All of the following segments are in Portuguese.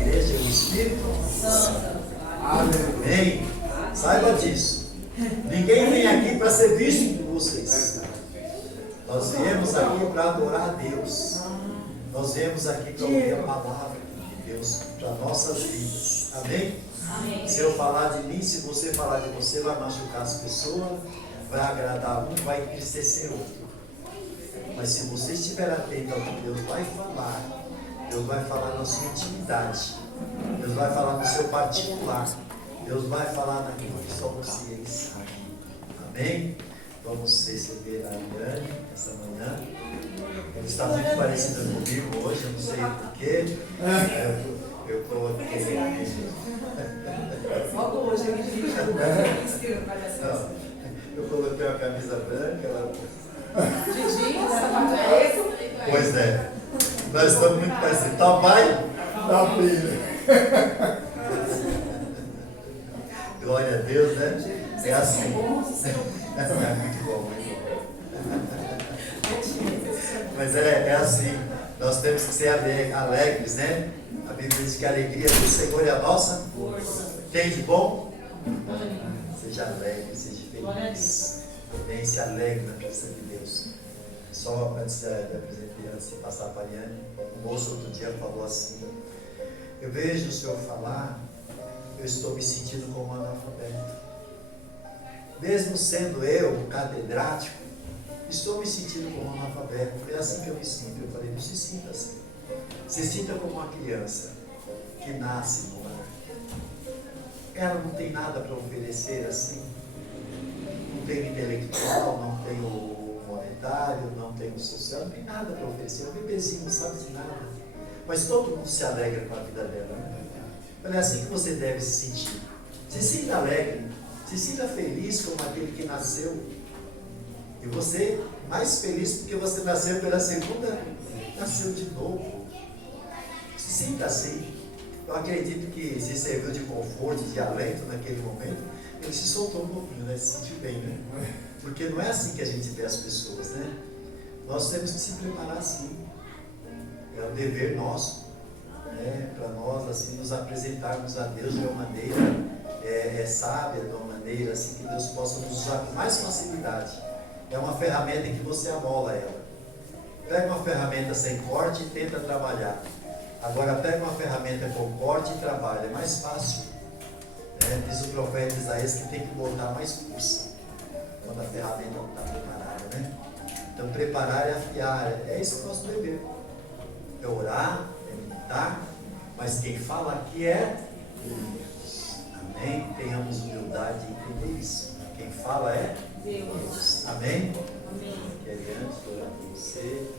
igreja é o Espírito Santo. Amém. Saiba disso. Ninguém vem aqui para ser visto por vocês. Nós viemos aqui para adorar a Deus. Nós viemos aqui para ouvir a palavra de Deus para nossas vidas. Amém? Amém. Se eu falar de mim, se você falar de você, vai machucar as pessoas, vai agradar um, vai entristecer outro. Mas se você estiver atento ao que Deus vai falar, Deus vai falar na sua intimidade, Deus vai falar no seu particular, Deus vai falar naquilo que só você sabe. Amém? Vamos receber a Ariane essa manhã. Ela está muito parecida comigo hoje, eu não sei porquê. Eu coloquei. Logo hoje eu me dirijo. Eu coloquei uma camisa branca. Ela... Gigi, sapato preto. Pois é. Nós estamos muito parecidos. Tá, pai? Tá, filho. Glória a Deus, né? É assim. É muito bom, muito bom. Mas é assim. Nós temos que ser alegres, né? A Bíblia diz que a alegria do Senhor é a nossa força. Tem de bom? Seja alegre, seja feliz. Amém? Se alegre na presença de Deus. Só antes de passar para a Ariane, o moço outro dia falou assim: eu vejo o senhor falar, eu estou me sentindo como analfabeto. Mesmo sendo eu catedrático, estou me sentindo como analfabeto. É assim que eu me sinto. Eu falei: não se sinta assim. Se sinta como uma criança que nasce no lar. Ela não tem nada para oferecer assim. Não tem o intelectual, não tem o monetário, não tem o social, não tem nada para oferecer. O bebezinho não sabe de nada. Mas todo mundo se alegra com a vida dela, né? É assim que você deve se sentir. Se sinta alegre, se sinta feliz como aquele que nasceu. E você mais feliz porque você nasceu pela segunda, nasceu de novo. Se sinta assim. Eu acredito que se serviu de conforto, de alento naquele momento, ele se soltou um pouquinho, né? Se sentiu bem, né? Porque não é assim que a gente vê as pessoas, né? Nós temos que se preparar assim. É um dever nosso, né? Para nós assim nos apresentarmos a Deus de uma maneira sábia, de uma maneira assim que Deus possa nos usar com mais facilidade. É uma ferramenta em que você amola ela. Pega uma ferramenta sem corte e tenta trabalhar. Agora pega uma ferramenta com corte e trabalha. É mais fácil. Diz o profeta Isaías que tem que botar mais força quando a ferramenta não está preparada, né? Então preparar é afiar. É isso que nós devemos. É orar, é meditar, mas quem fala aqui é Deus. Amém? Tenhamos humildade de entender isso. Quem fala é Deus. Amém? Amém. Querendo orar por você.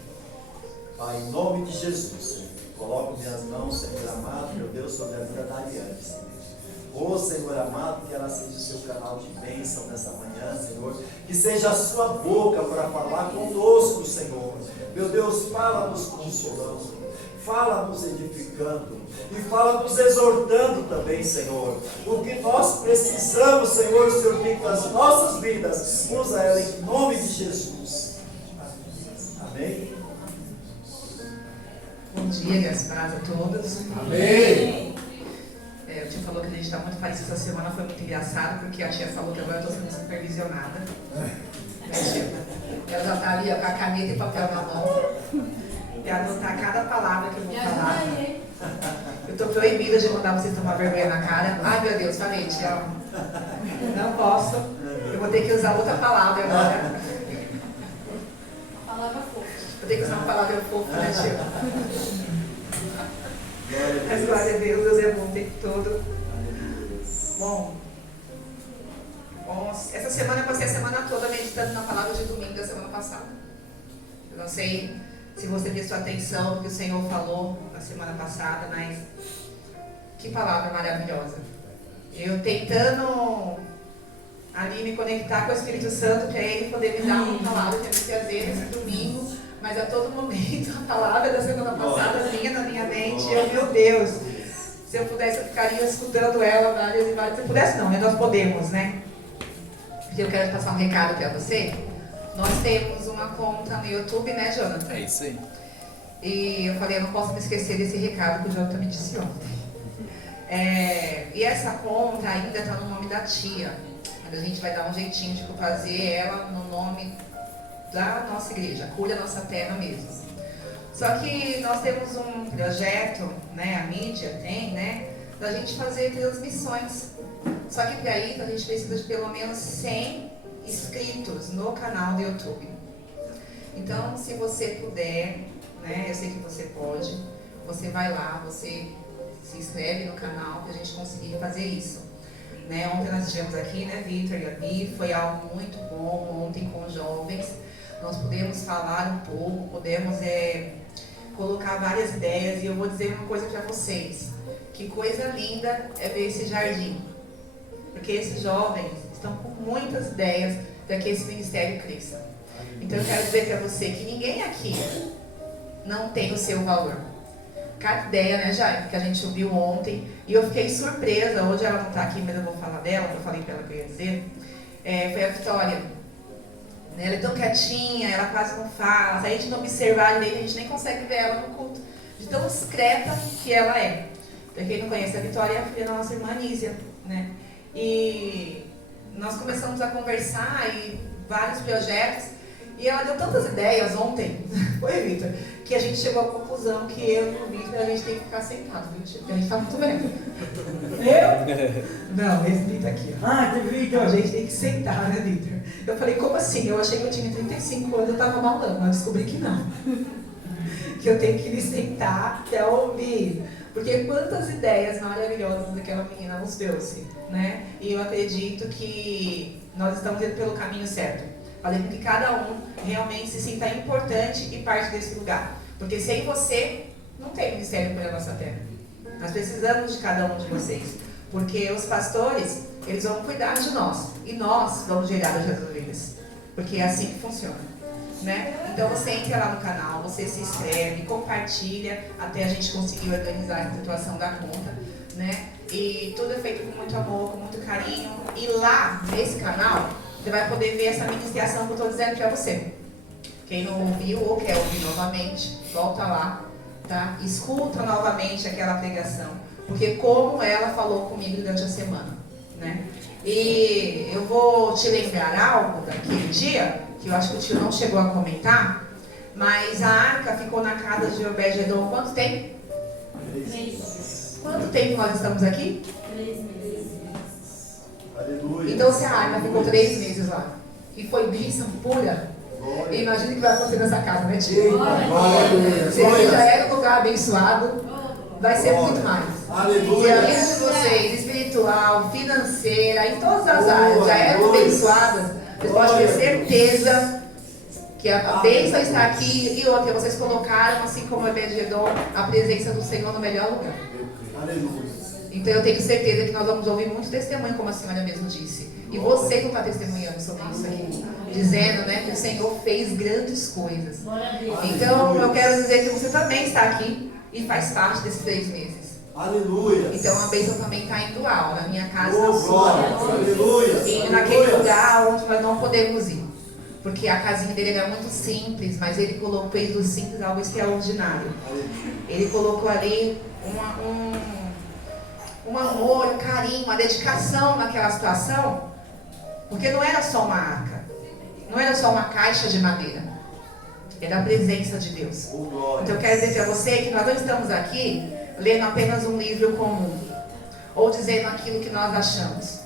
Pai, em nome de Jesus, Senhor, coloco minhas mãos, Senhor amado, meu Deus, sobre a vida da Ariane, Senhor. Ô Senhor amado, que ela seja o seu canal de bênção nessa manhã, Senhor. Que seja a sua boca para falar conosco, Senhor. Meu Deus, fala nos consolando, fala nos edificando e fala nos exortando também, Senhor. O que nós precisamos, Senhor, o Senhor tem para as nossas vidas. Usa ela em nome de Jesus. Amém? Bom dia, graças a todos. Amém. A tia falou que a gente está muito parecido essa semana, foi muito engraçado, porque a tia falou que agora eu estou sendo supervisionada. Né, tia? Ela já está ali ó, com a caneta e papel na mão, e anotar cada palavra que eu vou falar. Eu estou proibida de mandar vocês tomar vergonha na cara. Ai meu Deus, falei, tia, não posso. Eu vou ter que usar outra palavra agora. Palavra fofa. Vou ter que usar uma palavra fofa, né, tia? Mas glória a Deus, Deus é bom o tempo todo. Bom, essa semana eu passei a semana toda meditando na palavra de domingo da semana passada. Eu não sei se você prestou atenção no que o Senhor falou na semana passada, mas que palavra maravilhosa. Eu tentando ali me conectar com o Espírito Santo para Ele poder me dar uma palavra que eu não ia ver nesse domingo. Mas a todo momento a palavra da semana passada vinha na minha mente e eu, meu Deus, se eu pudesse eu ficaria escutando ela várias e várias. Se eu pudesse não, né? Nós podemos, né? Porque eu quero passar um recado para você. Nós temos uma conta no YouTube, né, Jonathan? É isso aí. E eu falei, eu não posso me esquecer desse recado que o Jonathan me disse ontem. E essa conta ainda está no nome da tia. Mas a gente vai dar um jeitinho de fazer ela no nome da nossa igreja, Cura Nossa Terra mesmo. Só que nós temos um projeto, né, a mídia tem, né, da gente fazer transmissões. Só que para isso a gente precisa de pelo menos 100 inscritos no canal do YouTube. Então, se você puder, né, eu sei que você pode, você vai lá, você se inscreve no canal para a gente conseguir fazer isso. Né, ontem nós estivemos aqui, né, Vitor e a Bi, foi algo muito bom ontem com os jovens. Nós pudemos falar um pouco, pudemos colocar várias ideias, e eu vou dizer uma coisa para vocês. Que coisa linda é ver esse jardim. Porque esses jovens estão com muitas ideias para que esse ministério cresça. Então eu quero dizer para você que ninguém aqui não tem o seu valor. Cada ideia, né, Jair, que a gente ouviu ontem, e eu fiquei surpresa, hoje ela não está aqui, mas eu vou falar dela, eu falei para ela que eu ia dizer, foi a Vitória. Ela é tão quietinha, ela quase não fala, se a gente não observar direito, a gente nem consegue ver ela no culto, de tão discreta que ela é. Para quem não conhece, a Vitória é a filha da nossa irmã Nízia, né? E nós começamos a conversar e vários projetos, e ela deu tantas ideias ontem, foi, Vitor, que a gente chegou à conclusão que eu e o Vitor, a gente tem que ficar sentado, viu? Porque a gente está muito bem. Eu? Não, esse Vitor aqui. Ah, que Vitor! A gente tem que sentar, né, Vitor? Eu falei, como assim? Eu achei que eu tinha 35 anos, eu estava malando, mas descobri que não. Que eu tenho que me sentar até ouvir. Porque quantas ideias maravilhosas aquela menina nos trouxe, né? E eu acredito que nós estamos indo pelo caminho certo. Fazendo que cada um realmente se sinta importante e parte desse lugar. Porque sem você, não tem ministério pela nossa terra. Nós precisamos de cada um de vocês. Porque os pastores, eles vão cuidar de nós. E nós vamos gerar as ovelhas. Porque é assim que funciona. Né? Então você entra lá no canal, você se inscreve, compartilha até a gente conseguir organizar a situação da conta, né? E tudo é feito com muito amor, com muito carinho. E lá, nesse canal, você vai poder ver essa ministração que eu estou dizendo para você. Quem não ouviu ou quer ouvir novamente, volta lá, tá? Escuta novamente aquela pregação. Porque como ela falou comigo durante a semana, né? E eu vou te lembrar algo daquele dia, que eu acho que o tio não chegou a comentar, mas a arca ficou na casa de Obed-Edom quanto tempo? 3 meses. Quanto tempo nós estamos aqui? 3 meses. Aleluia. Então se a arca ficou 3 meses lá, e foi bênção pura, imagina o que vai acontecer nessa casa, né, tio? Se esse já era um lugar abençoado, vai ser muito mais. Aleluia. E a vida de vocês, espiritual, financeira, em todas as áreas, já eram abençoadas. Vocês podem ter certeza que a bênção está aqui. E outra, vocês colocaram, assim como Obed-Edom, a presença do Senhor no melhor lugar. Aleluia. Então eu tenho certeza que nós vamos ouvir muito testemunho, como a senhora mesmo disse. E você que está testemunhando sobre isso aqui. Dizendo, né, que o Senhor fez grandes coisas. Então eu quero dizer que você também está aqui e faz parte desses 3 meses. Aleluia. Então a bênção também está indo lá, na minha casa, Oh, na sua. aleluia. E naquele lugar onde nós não podemos ir. Porque a casinha dele era muito simples, mas ele colocou, fez do simples algo extraordinário. Ele colocou ali um amor, um carinho, uma dedicação naquela situação. Porque não era só uma arca, não era só uma caixa de madeira. Era a presença de Deus. Então eu quero dizer para você que nós não estamos aqui lendo apenas um livro comum, ou dizendo aquilo que nós achamos.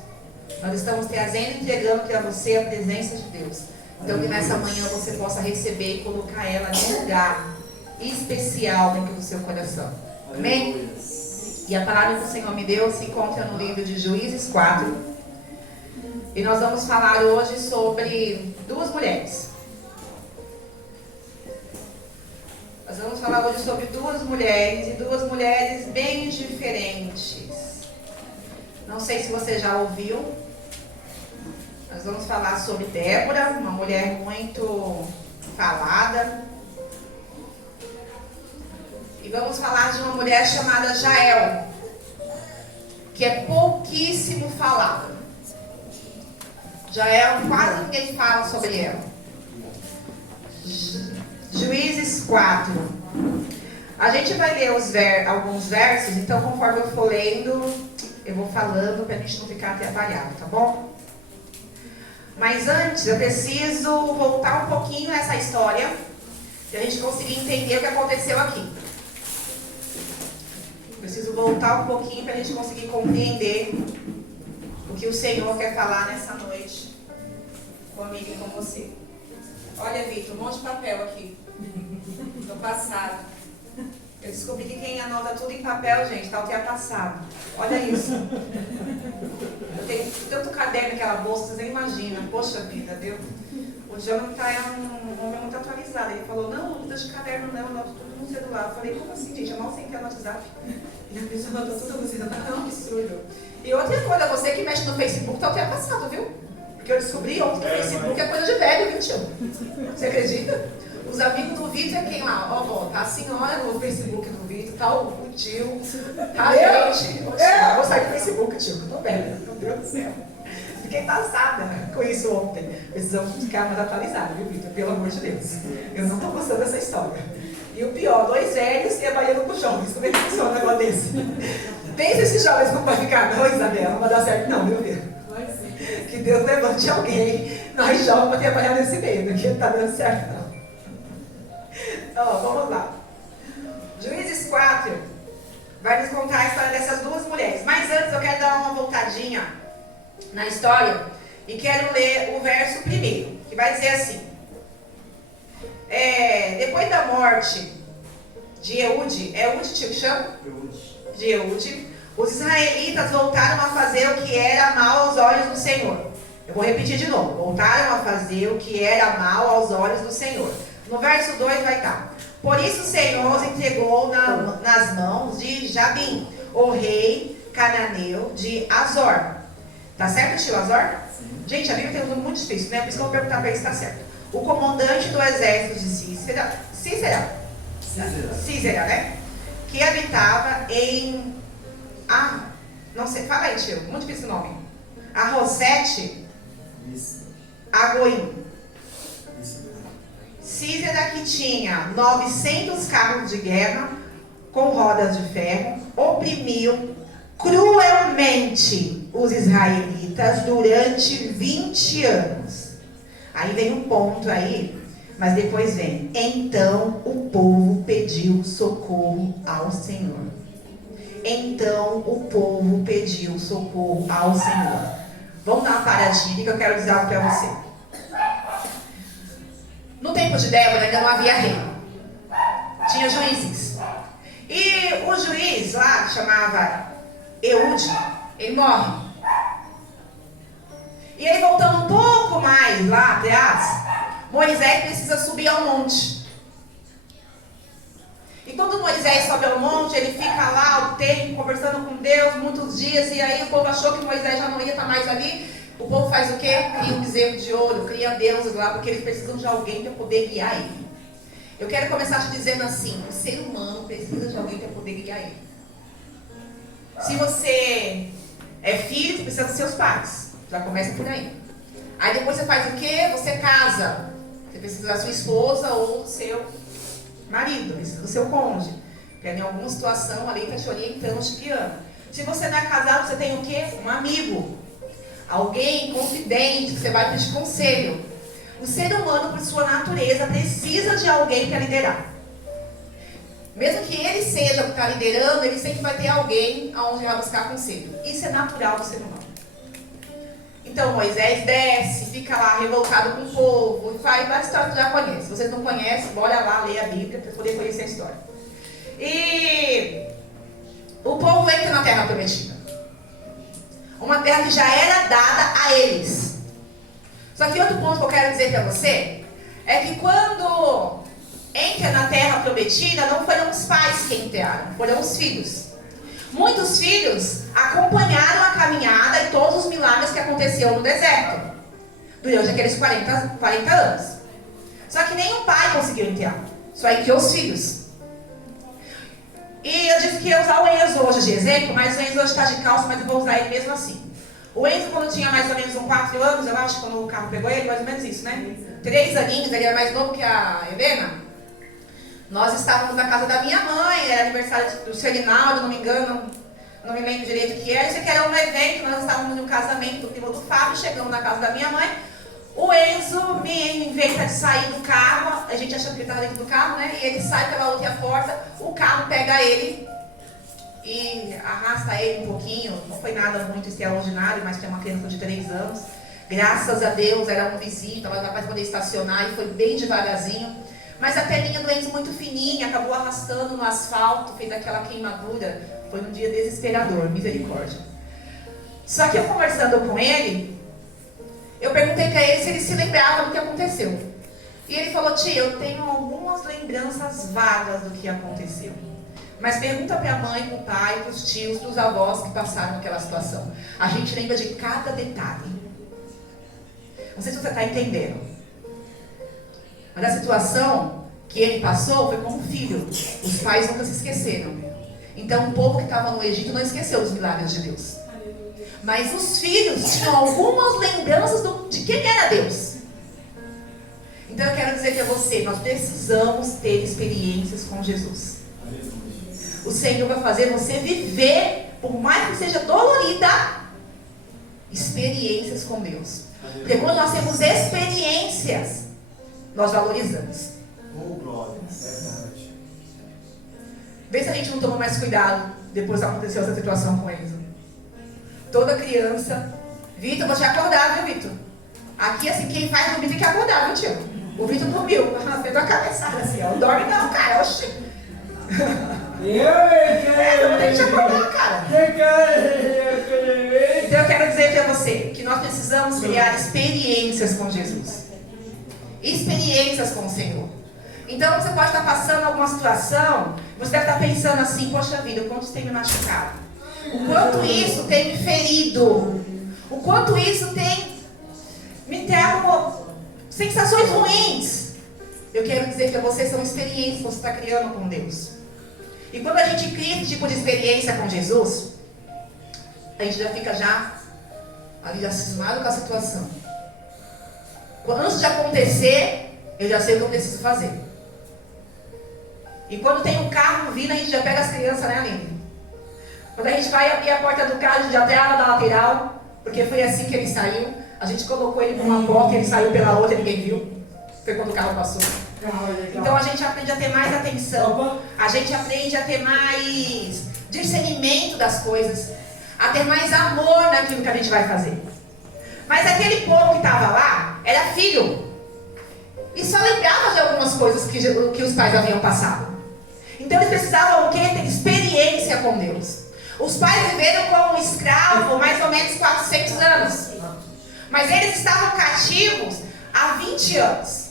Nós estamos trazendo e entregando para você a presença de Deus. Então que nessa manhã você possa receber e colocar ela num lugar especial dentro do seu coração. Amém? E a palavra que o Senhor me deu se encontra no livro de Juízes 4. E nós vamos falar hoje sobre 2 mulheres. Nós vamos falar hoje sobre 2 mulheres, e 2 mulheres bem diferentes. Não sei se você já ouviu. Nós vamos falar sobre Débora, uma mulher muito falada. E vamos falar de uma mulher chamada Jael, que é pouquíssimo falada. Jael, quase ninguém fala sobre ela. Juízes 4. A gente vai ler alguns versos, então conforme eu for lendo, eu vou falando para a gente não ficar atrapalhado, tá bom? Mas antes, eu preciso voltar um pouquinho nessa história, para a gente conseguir entender o que aconteceu aqui. Preciso voltar um pouquinho para a gente conseguir compreender o que o Senhor quer falar nessa noite comigo e com você. Olha, Vitor, um monte de papel aqui. Do passado. Eu descobri que quem anota tudo em papel, gente, tá ultrapassado. Olha isso. Eu tenho tanto caderno naquela bolsa, vocês nem imaginam. Poxa vida, viu? O Jonathan é um homem muito atualizado. Ele falou, não deixa caderno não, anoto tudo no celular. Eu falei, como assim, gente? Eu mal sei que é no WhatsApp. E a pessoa anotou tudo no celular. É um absurdo. E outra coisa, você que mexe no Facebook tá ultrapassado, viu? Porque eu descobri ontem que o Facebook é coisa de velho, viu, tio? Você acredita? Os amigos do Vitor é quem lá? Ó, ó, tá a senhora no Facebook do Vitor, tá o tio, tá a gente. Eu vou sair do Facebook, tio, que eu tô velha. Meu Deus do céu. Fiquei passada com isso ontem. Precisamos ficar mais atualizados, viu, Vitor? Pelo amor de Deus. Eu não tô gostando dessa história. E o pior, 2 velhos trabalhando com jovens. Como é que funciona um negócio desse? Pensa esses jovens como vai ficar, não, Isabela, não vai dar certo, não, viu, Vitor? Que Deus levante alguém, nós jovens, para trabalhar nesse meio, porque não tá dando certo, não. Ó, vamos lá. Juízes 4 vai nos contar a história dessas 2 mulheres. Mas antes eu quero dar uma voltadinha na história e quero ler o verso primeiro, que vai dizer assim. Depois da morte de Eude, é Eude que chama? De Eude, os israelitas voltaram a fazer o que era mal aos olhos do Senhor. Eu vou repetir de novo. Voltaram a fazer o que era mal aos olhos do Senhor. No verso 2 vai estar. Por isso o Senhor os entregou nas mãos de Jabim, o rei cananeu de Azor. Tá certo, tio Azor? Sim. Gente, a Bíblia tem um nome muito difícil, né? Por isso que eu vou perguntar para ele se está certo. O comandante do exército de Císera, né? Que habitava em... não sei, fala aí, tio. Muito difícil o nome. Arrosete, Agoim. Císera, que tinha 900 carros de guerra com rodas de ferro, oprimiu cruelmente os israelitas durante 20 anos. Aí vem um ponto aí, mas depois vem. Então o povo pediu socorro ao Senhor. Então o povo pediu socorro ao Senhor. Vamos dar uma paradinha que eu quero dizer algo para você. No tempo de Débora ainda não havia rei. Tinha juízes. E o juiz lá, que chamava Eude, ele morre. E aí, voltando um pouco mais lá atrás, Moisés precisa subir ao monte. E quando Moisés sobe ao monte, ele fica lá o tempo, conversando com Deus, muitos dias, e aí o povo achou que Moisés já não ia estar mais ali. O povo faz o quê? Cria um bezerro de ouro, cria deuses lá, porque eles precisam de alguém para poder guiar ele. Eu quero começar te dizendo assim, o ser humano precisa de alguém para poder guiar ele. Se você é filho, você precisa dos seus pais. Já começa por aí. Aí depois você faz o quê? Você casa. Você precisa da sua esposa ou do seu marido, precisa do seu cônjuge. Porque em alguma situação ali está te orientando, te guiando. Se você não é casado, você tem o quê? Um amigo. Alguém confidente, que você vai pedir conselho. O ser humano, por sua natureza, precisa de alguém para liderar. Mesmo que ele seja o que está liderando, ele sempre vai ter alguém aonde vai buscar conselho. Isso é natural do ser humano. Então Moisés desce, fica lá revoltado com o povo, faz várias histórias que já conhece. Se vocês não conhecem, bora lá ler a Bíblia para poder conhecer a história. E o povo entra na terra prometida. Uma terra que já era dada a eles. Só que outro ponto que eu quero dizer para você é que quando entra na terra prometida, não foram os pais que entraram, foram os filhos. Muitos filhos acompanharam a caminhada e todos os milagres que aconteceram no deserto durante aqueles 40 anos. Só que nenhum pai conseguiu entrar, só entrou os filhos. E eu disse que ia usar o Enzo hoje de exemplo, mas o Enzo hoje está de calça, mas eu vou usar ele mesmo assim. O Enzo, quando tinha mais ou menos uns 4 anos, eu acho, quando o carro pegou ele, mais ou menos isso, né? 3 aninhos, ele era mais novo que a Helena. Nós estávamos na casa da minha mãe, era aniversário do seu Rinaldo, não me engano, não me lembro direito o que era. Isso aqui era um evento, nós estávamos no casamento do primo do Fábio, chegamos na casa da minha mãe. O Enzo me inventa de sair do carro, a gente achou que ele estava dentro do carro, né? E ele sai pela outra porta, o carro pega ele e arrasta ele um pouquinho. Não foi nada muito extraordinário, mas tinha uma criança de 3 anos. Graças a Deus, era um vizinho, estava lá para poder estacionar e foi bem devagarzinho. Mas a perninha do Enzo muito fininha, acabou arrastando no asfalto, fez aquela queimadura. Foi um dia desesperador, misericórdia. Só que eu conversando com ele, eu perguntei para ele se ele se lembrava do que aconteceu. E ele falou: tia, eu tenho algumas lembranças vagas do que aconteceu. Mas pergunta para a mãe, para o pai, para os tios, para os avós que passaram aquela situação. A gente lembra de cada detalhe. Não sei se você está entendendo. Mas a situação que ele passou foi como filho. Os pais nunca se esqueceram. Então o povo que estava no Egito não esqueceu os milagres de Deus. Mas os filhos tinham algumas lembranças de quem era Deus. Então eu quero dizer para você, nós precisamos ter experiências com Jesus. O Senhor vai fazer você viver, por mais que seja dolorida, experiências com Deus. Porque quando nós temos experiências, nós valorizamos. Oh, glória. Verdade. Vê se a gente não toma mais cuidado depois que aconteceu essa situação com eles. Toda criança. Vitor, vou te acordar, viu, Vitor? Aqui, assim, quem faz dormir tem que acordar, viu, tio? O Vitor dormiu, fez uma cabeçada assim, ó. Não dorme não, cara, oxi. Eu vou ter que te acordar, cara. Então eu quero dizer para você que nós precisamos criar experiências com Jesus. Experiências com o Senhor. Então você pode estar passando alguma situação, você deve estar pensando assim: poxa vida, o quanto isso tem me machucado, o quanto isso tem me ferido, o quanto isso tem me trago sensações ruins. Eu quero dizer para você, são experiências que você está criando com Deus. E quando a gente cria esse tipo de experiência com Jesus, a gente já fica ali cismado com a situação. Antes de acontecer, eu já sei o que eu preciso fazer. E quando tem um carro vindo, a gente já pega as crianças, né, Aline? Quando a gente vai abrir a porta do carro, a gente já trava da lateral, porque foi assim que ele saiu. A gente colocou ele por uma porta, ele saiu pela outra e ninguém viu. Foi quando o carro passou. Então a gente aprende a ter mais atenção. A gente aprende a ter mais discernimento das coisas. A ter mais amor naquilo que a gente vai fazer. Mas aquele povo que estava lá era filho. E só lembrava de algumas coisas que os pais haviam passado. Então eles precisavam o quê? Ter experiência com Deus. Os pais viveram como escravos mais ou menos 400 anos. Mas eles estavam cativos há 20 anos.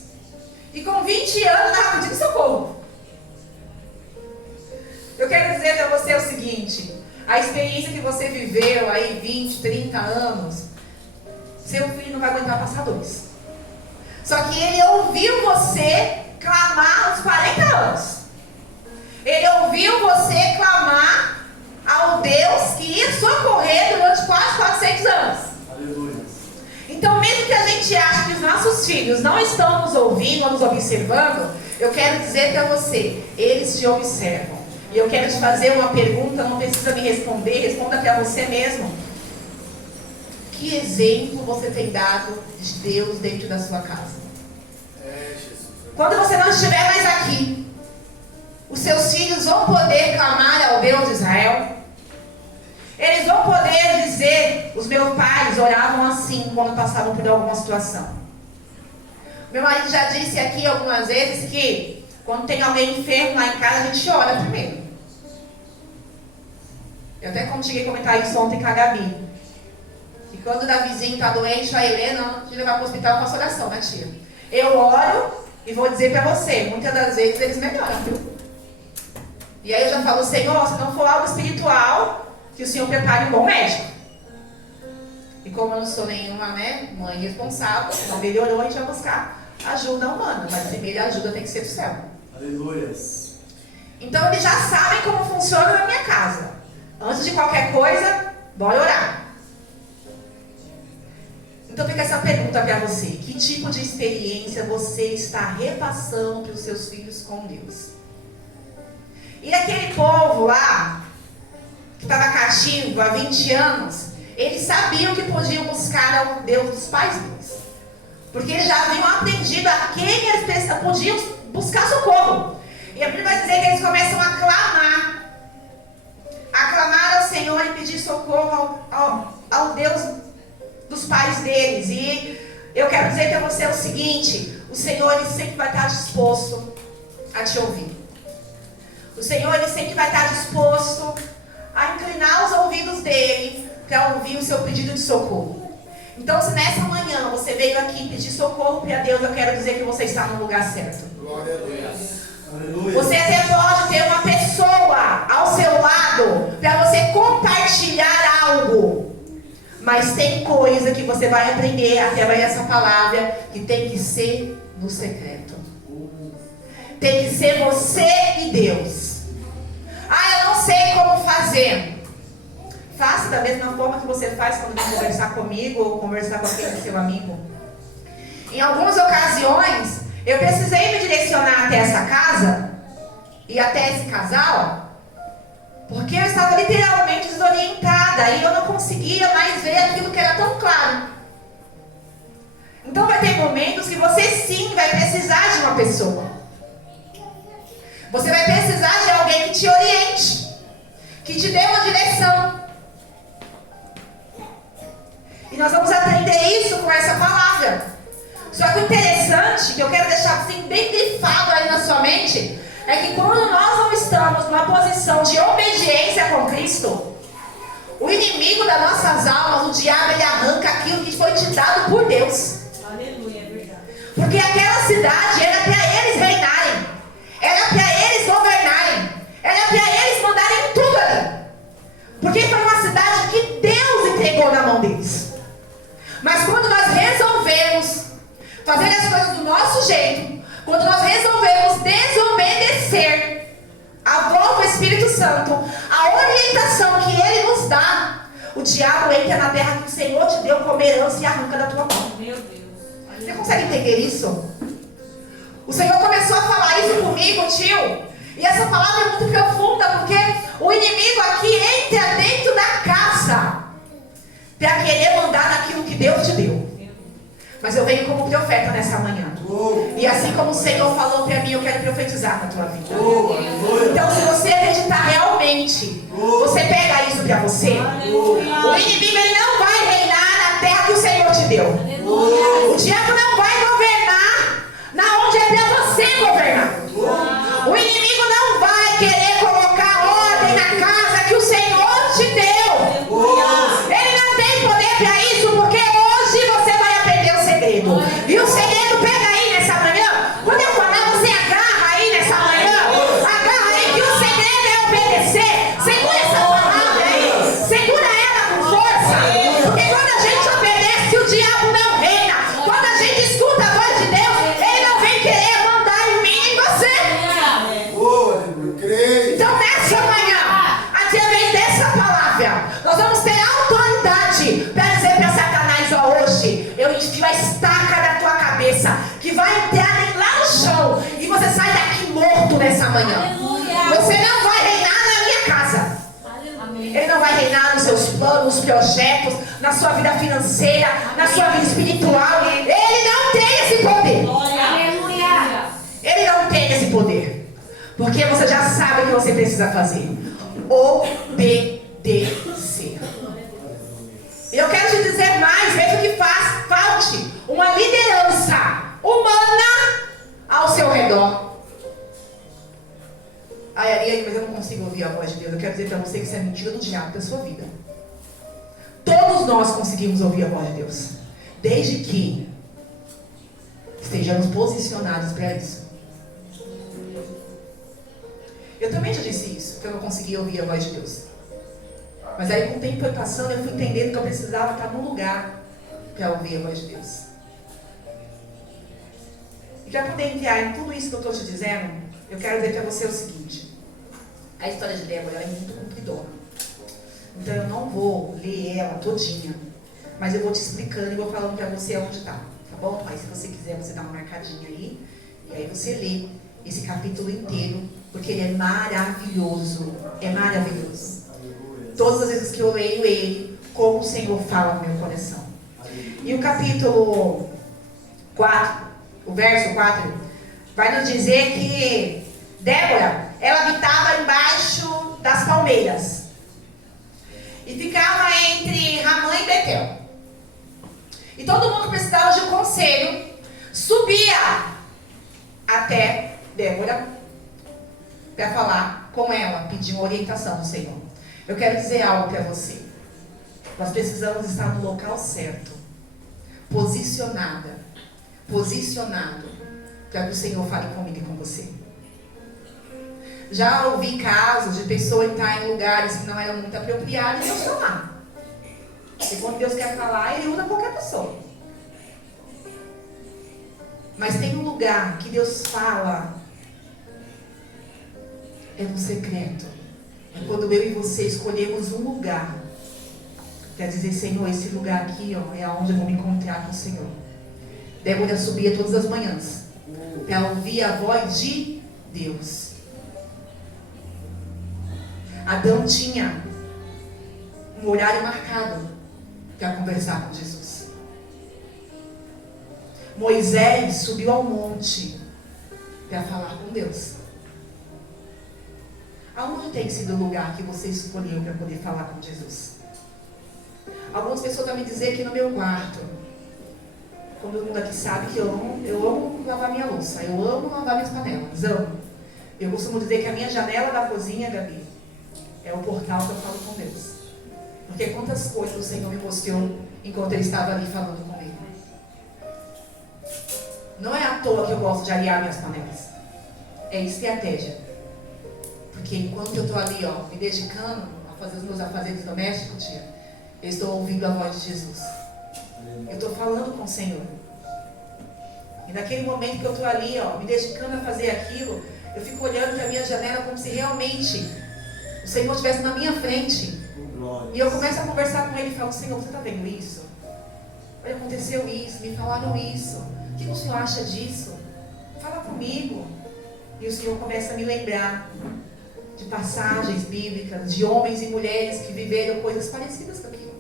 E com 20 anos estavam pedindo socorro. Eu quero dizer para você o seguinte: a experiência que você viveu aí 20, 30 anos, seu filho não vai aguentar passar 2. Só que ele ouviu você clamar aos 40 anos. Ele ouviu você clamar ao Deus que ia socorrer durante quase 400 anos. Aleluia. Então, mesmo que a gente ache que os nossos filhos não estão nos ouvindo ou nos observando, eu quero dizer para você, eles te observam. E eu quero te fazer uma pergunta, não precisa me responder, responda para você mesmo. Que exemplo você tem dado de Deus dentro da sua casa? Quando você não estiver mais aqui, os seus filhos vão poder clamar ao Deus de Israel? Eles vão poder dizer: os meus pais oravam assim quando passavam por alguma situação. Meu marido já disse aqui algumas vezes que quando tem alguém enfermo lá em casa, a gente ora primeiro. Eu até cheguei a comentar isso ontem com a Gabi. E quando o Davizinho está doente, a Helena, a gente levar para o hospital, eu faço oração, né, tia? Eu oro e vou dizer para você, muitas das vezes eles melhoram, viu? E aí eu já falo: Senhor, se não for algo espiritual, que o Senhor prepare um bom médico. E como eu não sou nenhuma, mãe responsável, não melhorou, a gente vai buscar ajuda humana. Mas a primeira ajuda tem que ser do céu. Aleluias. Então eles já sabem como funciona na minha casa. Antes de qualquer coisa, bora orar. Então fica essa pergunta para você: que tipo de experiência você está repassando para os seus filhos com Deus? E aquele povo lá, que estava cativo há 20 anos, eles sabiam que podiam buscar o Deus dos pais deles. Porque eles já haviam aprendido a quem eles podiam buscar socorro. E a Bíblia vai dizer que eles começam a clamar. A clamar ao Senhor e pedir socorro ao Deus dos pais deles. E eu quero dizer para você o seguinte: o Senhor, ele sempre vai estar disposto a te ouvir. O Senhor, ele sempre vai estar disposto a inclinar os ouvidos dele para ouvir o seu pedido de socorro. Então, se nessa manhã você veio aqui pedir socorro para Deus, eu quero dizer que você está no lugar certo. Glória a Deus. Você até pode ter uma pessoa ao seu lado para você compartilhar algo. Mas tem coisa que você vai aprender através dessa palavra que tem que ser no secreto. Tem que ser você e Deus. Ah, eu não sei como fazer. Faça da mesma forma que você faz quando vem conversar comigo ou conversar com aquele seu amigo. Em algumas ocasiões, eu precisei me direcionar até essa casa e até esse casal, porque eu estava literalmente desorientada e eu não conseguia mais ver aquilo que era tão claro. Então vai ter momentos que você sim vai precisar de uma pessoa. Você vai precisar de alguém que te oriente, que te dê uma direção. E nós vamos aprender isso com essa palavra. Só que o interessante, que eu quero deixar assim bem grifado aí na sua mente, é que quando nós não estamos numa posição de obediência com Cristo, o inimigo das nossas almas, o diabo, ele arranca aquilo que foi te dado por Deus. Aleluia, é verdade. Porque aquela cidade era para eles reinarem, era para eles governarem, era para eles mandarem tudo ali. Porque foi uma cidade que Deus entregou na mão deles. Mas quando nós resolvemos fazer as coisas do nosso jeito, quando nós resolvemos desobedecer a voz do Espírito Santo, a orientação que Ele nos dá, o diabo entra na terra que o Senhor te deu como herança e arranca da tua mão. Meu Deus. Você consegue entender isso? O Senhor começou a falar isso comigo, tio. E essa palavra é muito profunda, porque o inimigo aqui entra dentro da casa para querer mandar naquilo que Deus te deu. Mas eu venho como profeta nessa manhã. E assim como o Senhor falou para mim, eu quero profetizar na tua vida. Então, se você acreditar realmente, você pega isso para você. O inimigo, ele não vai reinar na terra que o Senhor te deu. O diabo não vai governar na onde é para você governar. O inimigo não vai querer colocar ordem na casa que o Senhor te deu. Ele não tem poder para isso, porque hoje você vai aprender o segredo. E o segredo, pega aí nessa manhã. Quando eu falar, você agarra aí nessa manhã. Agarra aí que o segredo é obedecer. Segura essa palavra aí. Segura ela com força. Porque quando a gente obedece, o diabo não reina. Quando a gente escuta a voz de Deus, ele não vem querer mandar em mim e em você. Então nessa manhã, através dessa palavra, nós vamos ter autoridade para dizer para Satanás: ó, hoje eu enfio a estaca na tua cabeça, que vai entrar lá no chão, e você sai daqui morto nessa manhã. Você não vai reinar na minha casa. Ele não vai reinar nos seus planos, projetos, na sua vida financeira, na sua vida espiritual. Ele não tem esse poder. Aleluia. Ele não tem esse poder. Porque você já sabe o que você precisa fazer. Obedecer. Eu quero te dizer mais, mesmo que falte uma liderança humana ao seu redor. Ai, Ariane, mas eu não consigo ouvir a voz de Deus. Eu quero dizer para você que isso é mentira do diabo da sua vida. Todos nós conseguimos ouvir a voz de Deus, desde que estejamos posicionados para isso. Eu também já disse isso, que eu não conseguia ouvir a voz de Deus. Mas aí, com o tempo foi passando, eu fui entendendo que eu precisava estar num lugar para ouvir a voz de Deus. E para poder entrar em tudo isso que eu estou te dizendo, eu quero dizer para você o seguinte: a história de Débora é muito compridona. Então eu não vou ler ela todinha, mas eu vou te explicando e vou falando para você onde está, tá bom? Aí se você quiser, você dá uma marcadinha aí, e aí você lê esse capítulo inteiro Porque Ele é maravilhoso. É maravilhoso. Todas as vezes que eu leio Ele, como o Senhor fala no meu coração. E o capítulo 4, o verso 4, vai nos dizer que Débora, ela habitava embaixo das palmeiras. E ficava entre Ramã e Betel. E todo mundo precisava de um conselho. Subia até Débora para falar com ela, pedir uma orientação do Senhor. Eu quero dizer algo para você. Nós precisamos estar no local certo, posicionado, para que o Senhor fale comigo e com você. Já ouvi casos de pessoas estar em lugares que não eram muito apropriados e Deus falar. E quando Deus quer falar, Ele usa qualquer pessoa. Mas tem um lugar que Deus fala, é no secreto. É quando eu e você escolhemos um lugar. Quer dizer, Senhor, esse lugar aqui, ó, é onde eu vou me encontrar com o Senhor. Débora subia todas as manhãs para ouvir a voz de Deus. Adão tinha um horário marcado para conversar com Jesus. Moisés subiu ao monte para falar com Deus. Aonde tem sido o lugar que você escolheu para poder falar com Jesus? Algumas pessoas vão me dizer que no meu quarto. Todo mundo aqui sabe que eu amo lavar minha louça, eu amo lavar minhas panelas, amo. Eu costumo dizer que a minha janela da cozinha, Gabi, é o portal que eu falo com Deus. Porque quantas coisas o Senhor me mostrou enquanto Ele estava ali falando comigo. Não é à toa que eu gosto de arear minhas panelas. É estratégia. Porque enquanto eu estou ali, ó, me dedicando a fazer os meus afazeres domésticos, tia, eu estou ouvindo a voz de Jesus. Eu estou falando com o Senhor. E naquele momento que eu estou ali, ó, me dedicando a fazer aquilo, eu fico olhando para a minha janela como se realmente o Senhor estivesse na minha frente. E eu começo a conversar com Ele e falo: Senhor, você está vendo isso? Olha, aconteceu isso, me falaram isso. O que o Senhor acha disso? Fala comigo. E o Senhor começa a me lembrar de passagens bíblicas, de homens e mulheres que viveram coisas parecidas com aquilo.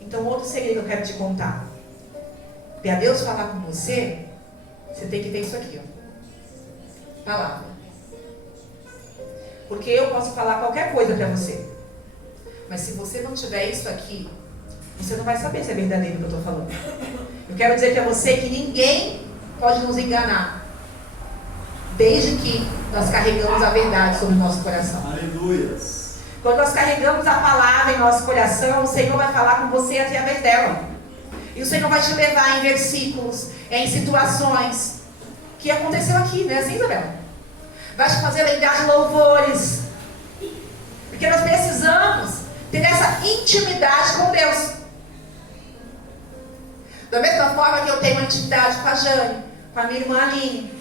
Então, outro segredo que eu quero te contar. Para Deus falar com você, você tem que ter isso aqui, ó. Palavra. Porque eu posso falar qualquer coisa para você. Mas se você não tiver isso aqui, você não vai saber se é verdadeiro o que eu estou falando. Eu quero dizer para você que ninguém pode nos enganar. Desde que nós carregamos a verdade sobre o nosso coração. Aleluia. Quando nós carregamos a palavra em nosso coração, o Senhor vai falar com você através dela. E o Senhor vai te levar em versículos, em situações que aconteceu aqui, não é assim, Isabela? Vai te fazer lembrar de louvores. Porque nós precisamos ter essa intimidade com Deus. Da mesma forma que eu tenho uma intimidade com a Jane, com a minha irmã Aline.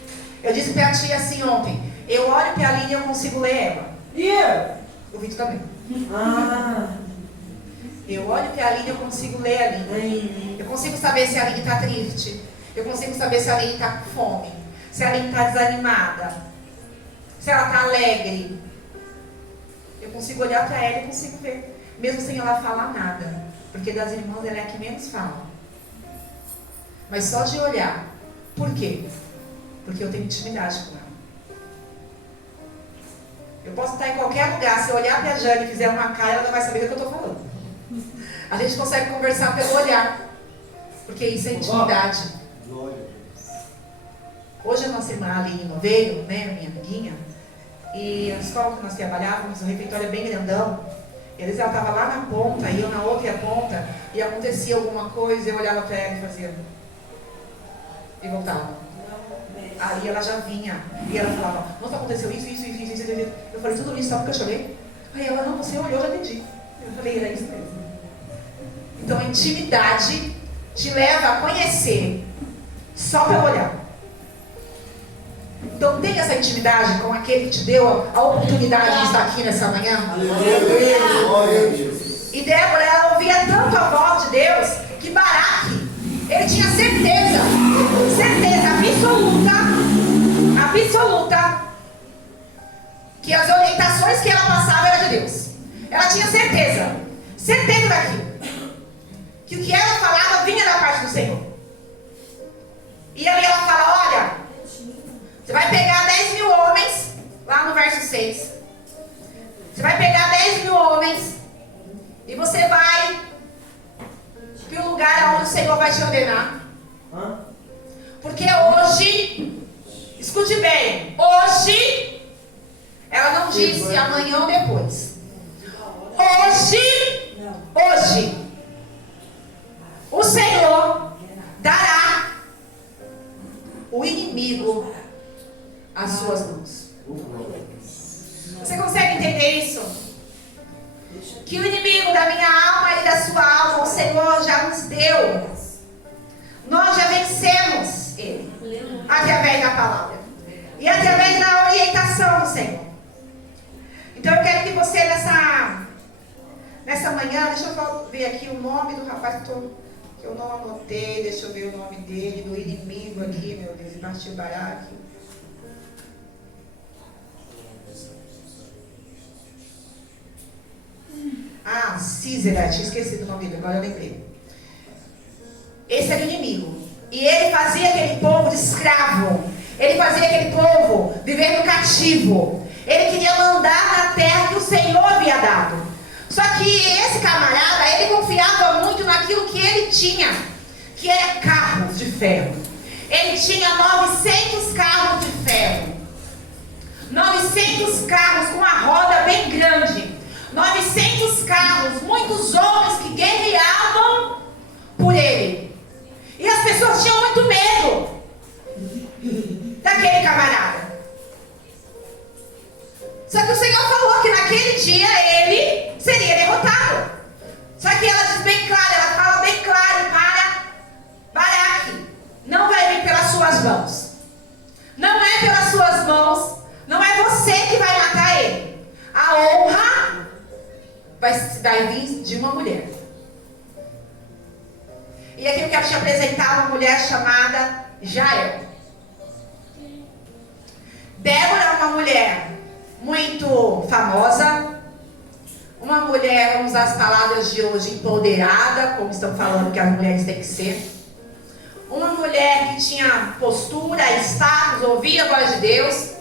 Eu disse para a tia assim ontem: eu olho para a Aline e eu consigo ler ela. E eu? O Vitor também. Ah. Eu olho para a Aline e eu consigo ler a Aline. Eu consigo saber se a Aline está triste. Eu consigo saber se a Aline está com fome. Se a Aline está desanimada. Se ela está alegre. Eu consigo olhar para ela e consigo ver. Mesmo sem ela falar nada. Porque das irmãs ela é a que menos fala. Mas só de olhar. Por quê? Porque eu tenho intimidade com ela. Eu posso estar em qualquer lugar. Se eu olhar para a Jane e fizer uma cara, ela não vai saber do que eu estou falando. A gente consegue conversar pelo olhar. Porque isso é intimidade. Hoje a nossa irmã Aline veio, né, minha amiguinha. E a escola que nós trabalhávamos, o refeitório é bem grandão. E às vezes ela estava lá na ponta e eu na outra ponta. E acontecia alguma coisa, eu olhava para ela e fazia. E voltava. Aí ela já vinha. E ela falava: nossa, aconteceu isso. Eu falei: tudo isso só porque eu chorei? Aí ela: não, você olhou, eu já entendi. Eu falei: era isso mesmo. Então a intimidade te leva a conhecer só pelo olhar. Então tenha essa intimidade com aquele que te deu a oportunidade de estar aqui nessa manhã. E Débora, ela ouvia tanto a voz de Deus que Baraque, ele tinha certeza absoluta que as orientações que ela passava era de Deus. Ela tinha certeza daquilo. Que o que ela falava vinha da parte do Senhor. E ali ela fala, olha, você vai pegar 10 mil homens, lá no verso 6. Você vai pegar 10 mil homens e você vai para o lugar onde o Senhor vai te ordenar. Porque hoje, escute bem, hoje, ela não disse amanhã ou depois. Hoje, o Senhor dará o inimigo às suas mãos. Você consegue entender isso? Que o inimigo da minha alma e da sua alma, o Senhor já nos deu. Nós já vencemos ele através da palavra e através da orientação do Senhor. Então eu quero que você nessa manhã, deixa eu ver aqui o nome do rapaz que eu não anotei, deixa eu ver o nome dele, do inimigo aqui, meu Deus, Baixo Baraque. Císera, tinha esquecido o nome dele, agora eu lembrei. Esse era o inimigo. E ele fazia aquele povo de escravo. Ele fazia aquele povo viver no cativo. Ele queria mandar na terra que o Senhor havia dado. Só que esse camarada, ele confiava muito naquilo que ele tinha, que era carros de ferro. Ele tinha 900 carros de ferro. 900 carros com uma roda bem grande. 900 carros, muitos homens que guerreavam por ele. E as pessoas tinham muito medo daquele camarada. Só que o Senhor falou que naquele dia ele seria derrotado. Só que ela diz bem claro, ela fala bem claro para Baraque: não vai vir pelas suas mãos. Não é pelas suas mãos. Não é você que vai matar ele. A honra vai vir de uma mulher. E aqui eu quero te apresentar uma mulher chamada Jael. Débora é uma mulher muito famosa, uma mulher, vamos usar as palavras de hoje, empoderada, como estão falando que as mulheres têm que ser. Uma mulher que tinha postura, status, ouvia a voz de Deus.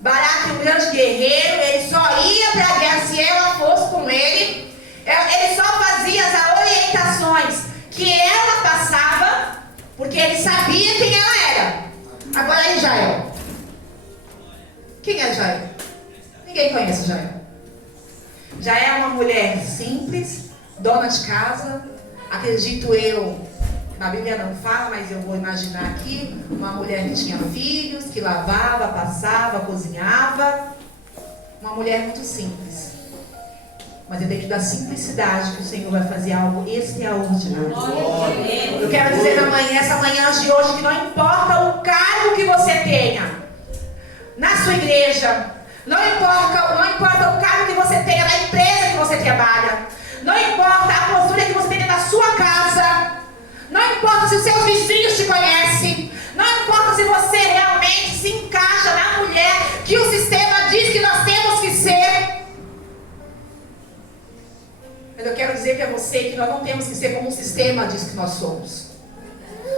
Baraque, um grande guerreiro, ele só ia para a guerra se ela fosse com ele. Ele só fazia as orientações que ela passava, porque ele sabia quem ela era. Agora aí, Jael. Quem é Jael? Ninguém conhece Jael. Jael é uma mulher simples, dona de casa. Acredito eu, na Bíblia não fala, mas eu vou imaginar aqui, uma mulher que tinha filhos, que lavava, passava, cozinhava. Uma mulher muito simples. Mas é dentro da simplicidade que o Senhor vai fazer algo extraordinário. Eu quero dizer essa manhã de hoje, que não importa o cargo que você tenha na sua igreja, não importa o cargo que você tenha na empresa que você trabalha, não importa a postura que você tenha na sua casa, não importa se os seus vizinhos te conhecem, não importa se você realmente se encaixa na mulher que o sistema diz que nós temos que ser. Mas eu quero dizer para você que nós não temos que ser como o sistema diz que nós somos.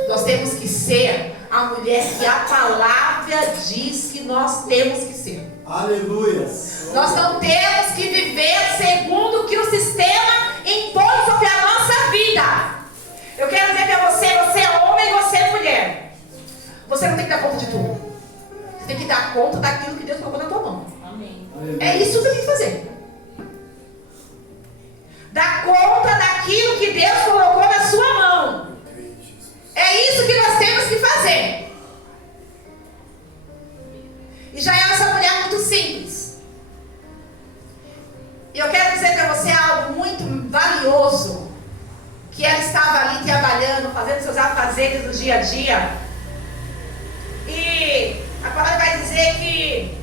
Nós temos que ser a mulher que a palavra diz que nós temos que ser. Aleluia. Nós não temos que viver segundo o que o sistema impõe sobre a nossa vida. Eu quero dizer para você, você é homem e você é mulher. Você não tem que dar conta de tudo. Você tem que dar conta daquilo que Deus colocou na tua mão. Amém. É isso que eu tenho que fazer. Dar conta daquilo que Deus colocou na sua mão. É isso que nós temos que fazer. E já é essa mulher muito simples. E eu quero dizer para você algo muito valioso. Que ela estava ali trabalhando, fazendo seus afazeres do dia a dia. E a palavra vai dizer que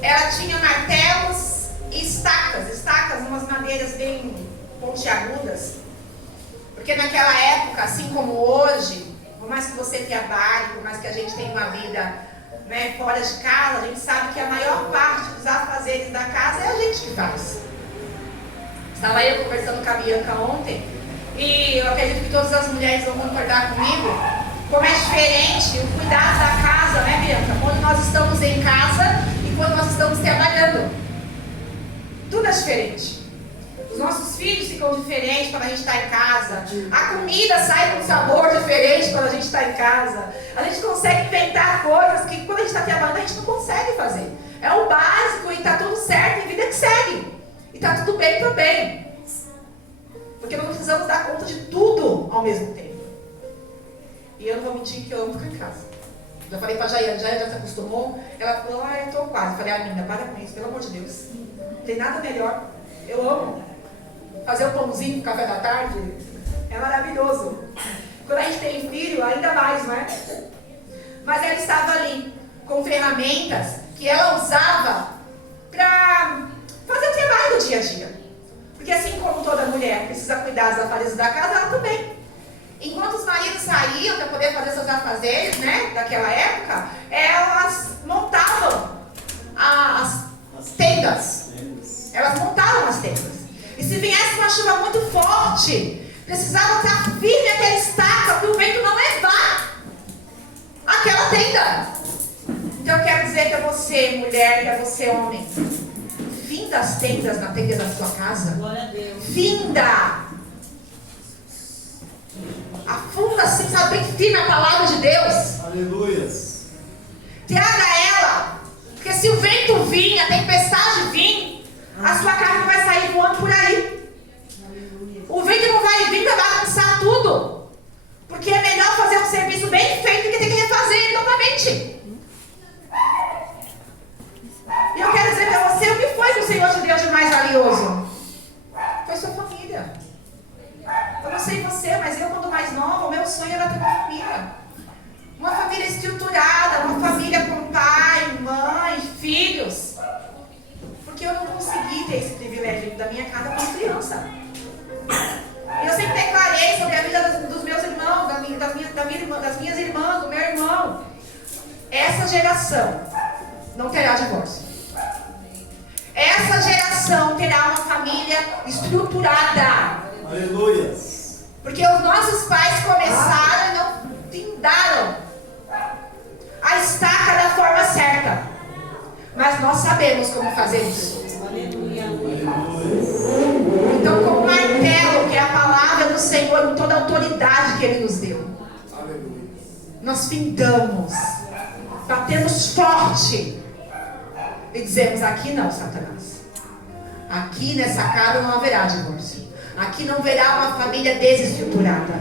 ela tinha martelos e estacas, umas madeiras bem pontiagudas. Porque naquela época, assim como hoje, por mais que você trabalhe, por mais que a gente tenha uma vida né, fora de casa, a gente sabe que a maior parte dos afazeres da casa é a gente que faz. Estava eu conversando com a Bianca ontem, e eu acredito que todas as mulheres vão concordar comigo, como é diferente o cuidado da casa, né, Bianca? Quando nós estamos em casa e quando nós estamos trabalhando. Tudo é diferente. Os nossos filhos ficam diferentes quando a gente está em casa. A comida sai com um sabor diferente quando a gente está em casa. A gente consegue inventar coisas que quando a gente está trabalhando a gente não consegue fazer. É o básico e está tudo certo e vida que segue. E está tudo bem também. Porque nós precisamos dar conta de tudo ao mesmo tempo. E eu não vou mentir que eu amo ficar em casa. Já falei para a Jaiane já se acostumou. Ela falou, eu estou quase. Eu falei, Arminda, para com isso, pelo amor de Deus. Não tem nada melhor. Eu amo. Fazer o pãozinho no café da tarde é maravilhoso. Quando a gente tem filho, ainda mais, não é? Mas ela estava ali com ferramentas que ela usava para fazer o trabalho do dia a dia. Porque assim como toda mulher precisa cuidar dos afazeres da casa, ela também. Enquanto os maridos saíam para poder fazer seus afazeres, né, daquela época, elas montavam as tendas. Elas montavam as tendas. E se viesse uma chuva muito forte, precisava estar firme aquela estaca para o vento não levar aquela tenda. Então eu quero dizer para você, mulher, para você, homem, finda as tendas na tenda da sua casa. Glória a Deus. Finda. Afunda assim, sabe, bem firme a palavra de Deus. Aleluias. Traga ela. Porque se o vento vir, a tempestade vir, a sua carne vai sair voando por aí. O vento não vai vir para bagunçar tudo. Porque é melhor fazer um serviço bem feito do que ter que refazer ele novamente. E eu quero dizer para você o que foi que o Senhor te deu de mais valioso. Foi sua família. Eu não sei você, mas eu quando mais nova, o meu sonho era ter uma família. Uma família estruturada, uma família com pai, mãe, filhos. Porque eu não consegui ter esse privilégio da minha casa como criança. E eu sempre declarei sobre a vida dos meus irmãos, das minhas irmãs, do meu irmão. Essa geração não terá divórcio. Essa geração terá uma família estruturada. Aleluias. Porque os nossos pais começaram e não findaram a estaca da forma certa. Mas nós sabemos como fazer isso. Aleluia. Então, com o martelo, que é a palavra do Senhor, com toda a autoridade que Ele nos deu, nós findamos, batemos forte e dizemos: aqui não, Satanás. Aqui nessa casa não haverá divórcio. Aqui não haverá uma família desestruturada.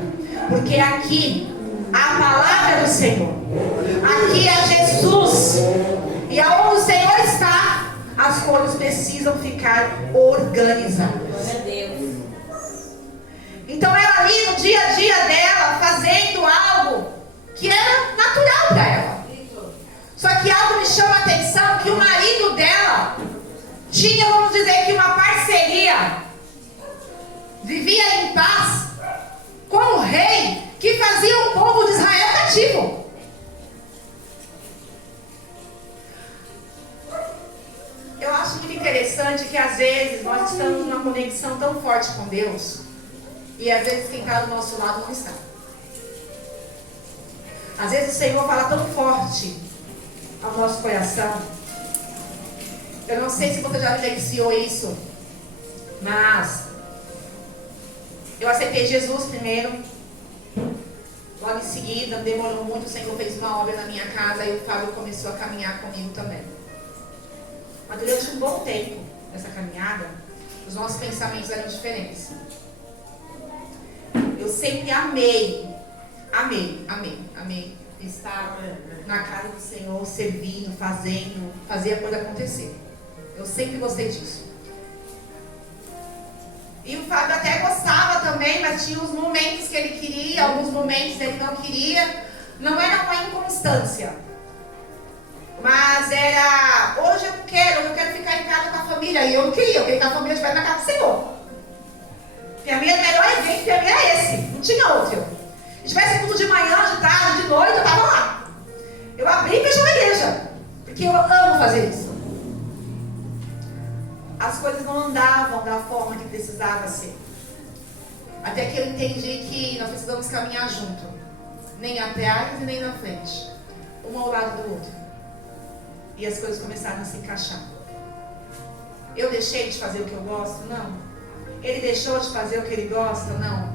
Porque aqui há a palavra do Senhor. Aqui é Jesus. E aonde o Senhor está, as coisas precisam ficar organizadas. Glória a Deus. Então ela ali no dia a dia dela, fazendo algo que era natural para ela. Só que algo me chama a atenção, que o marido dela tinha, vamos dizer que uma parceria. Vivia em paz com o rei que fazia o povo de Israel cativo. Eu acho muito interessante que às vezes nós estamos numa conexão tão forte com Deus e às vezes quem está do nosso lado não está. Às vezes o Senhor fala tão forte ao nosso coração. Eu não sei se você já vivenciou isso, mas eu aceitei Jesus primeiro. Logo em seguida, não demorou muito, o Senhor fez uma obra na minha casa e o Fábio começou a caminhar comigo também. Mas durante um bom tempo, nessa caminhada, os nossos pensamentos eram diferentes. Eu sempre amei estar na casa do Senhor, servindo, fazer a coisa acontecer. Eu sempre gostei disso. E o Fábio até gostava também, mas tinha os momentos que ele queria, alguns momentos ele não queria. Não era uma inconstância. Mas era, hoje eu quero ficar em casa com a família. E eu não queria, eu queria que a família estivesse na casa do Senhor. Para mim, o melhor evento para mim era esse, não tinha outro. Se tivesse tudo de manhã, de tarde, de noite, eu estava lá. Eu abri e fechei uma igreja, porque eu amo fazer isso. As coisas não andavam da forma que precisava ser. Até que eu entendi que nós precisamos caminhar junto. Nem atrás e nem na frente. Um ao lado do outro. E as coisas começaram a se encaixar. Eu deixei de fazer o que eu gosto? Não. Ele deixou de fazer o que ele gosta? Não.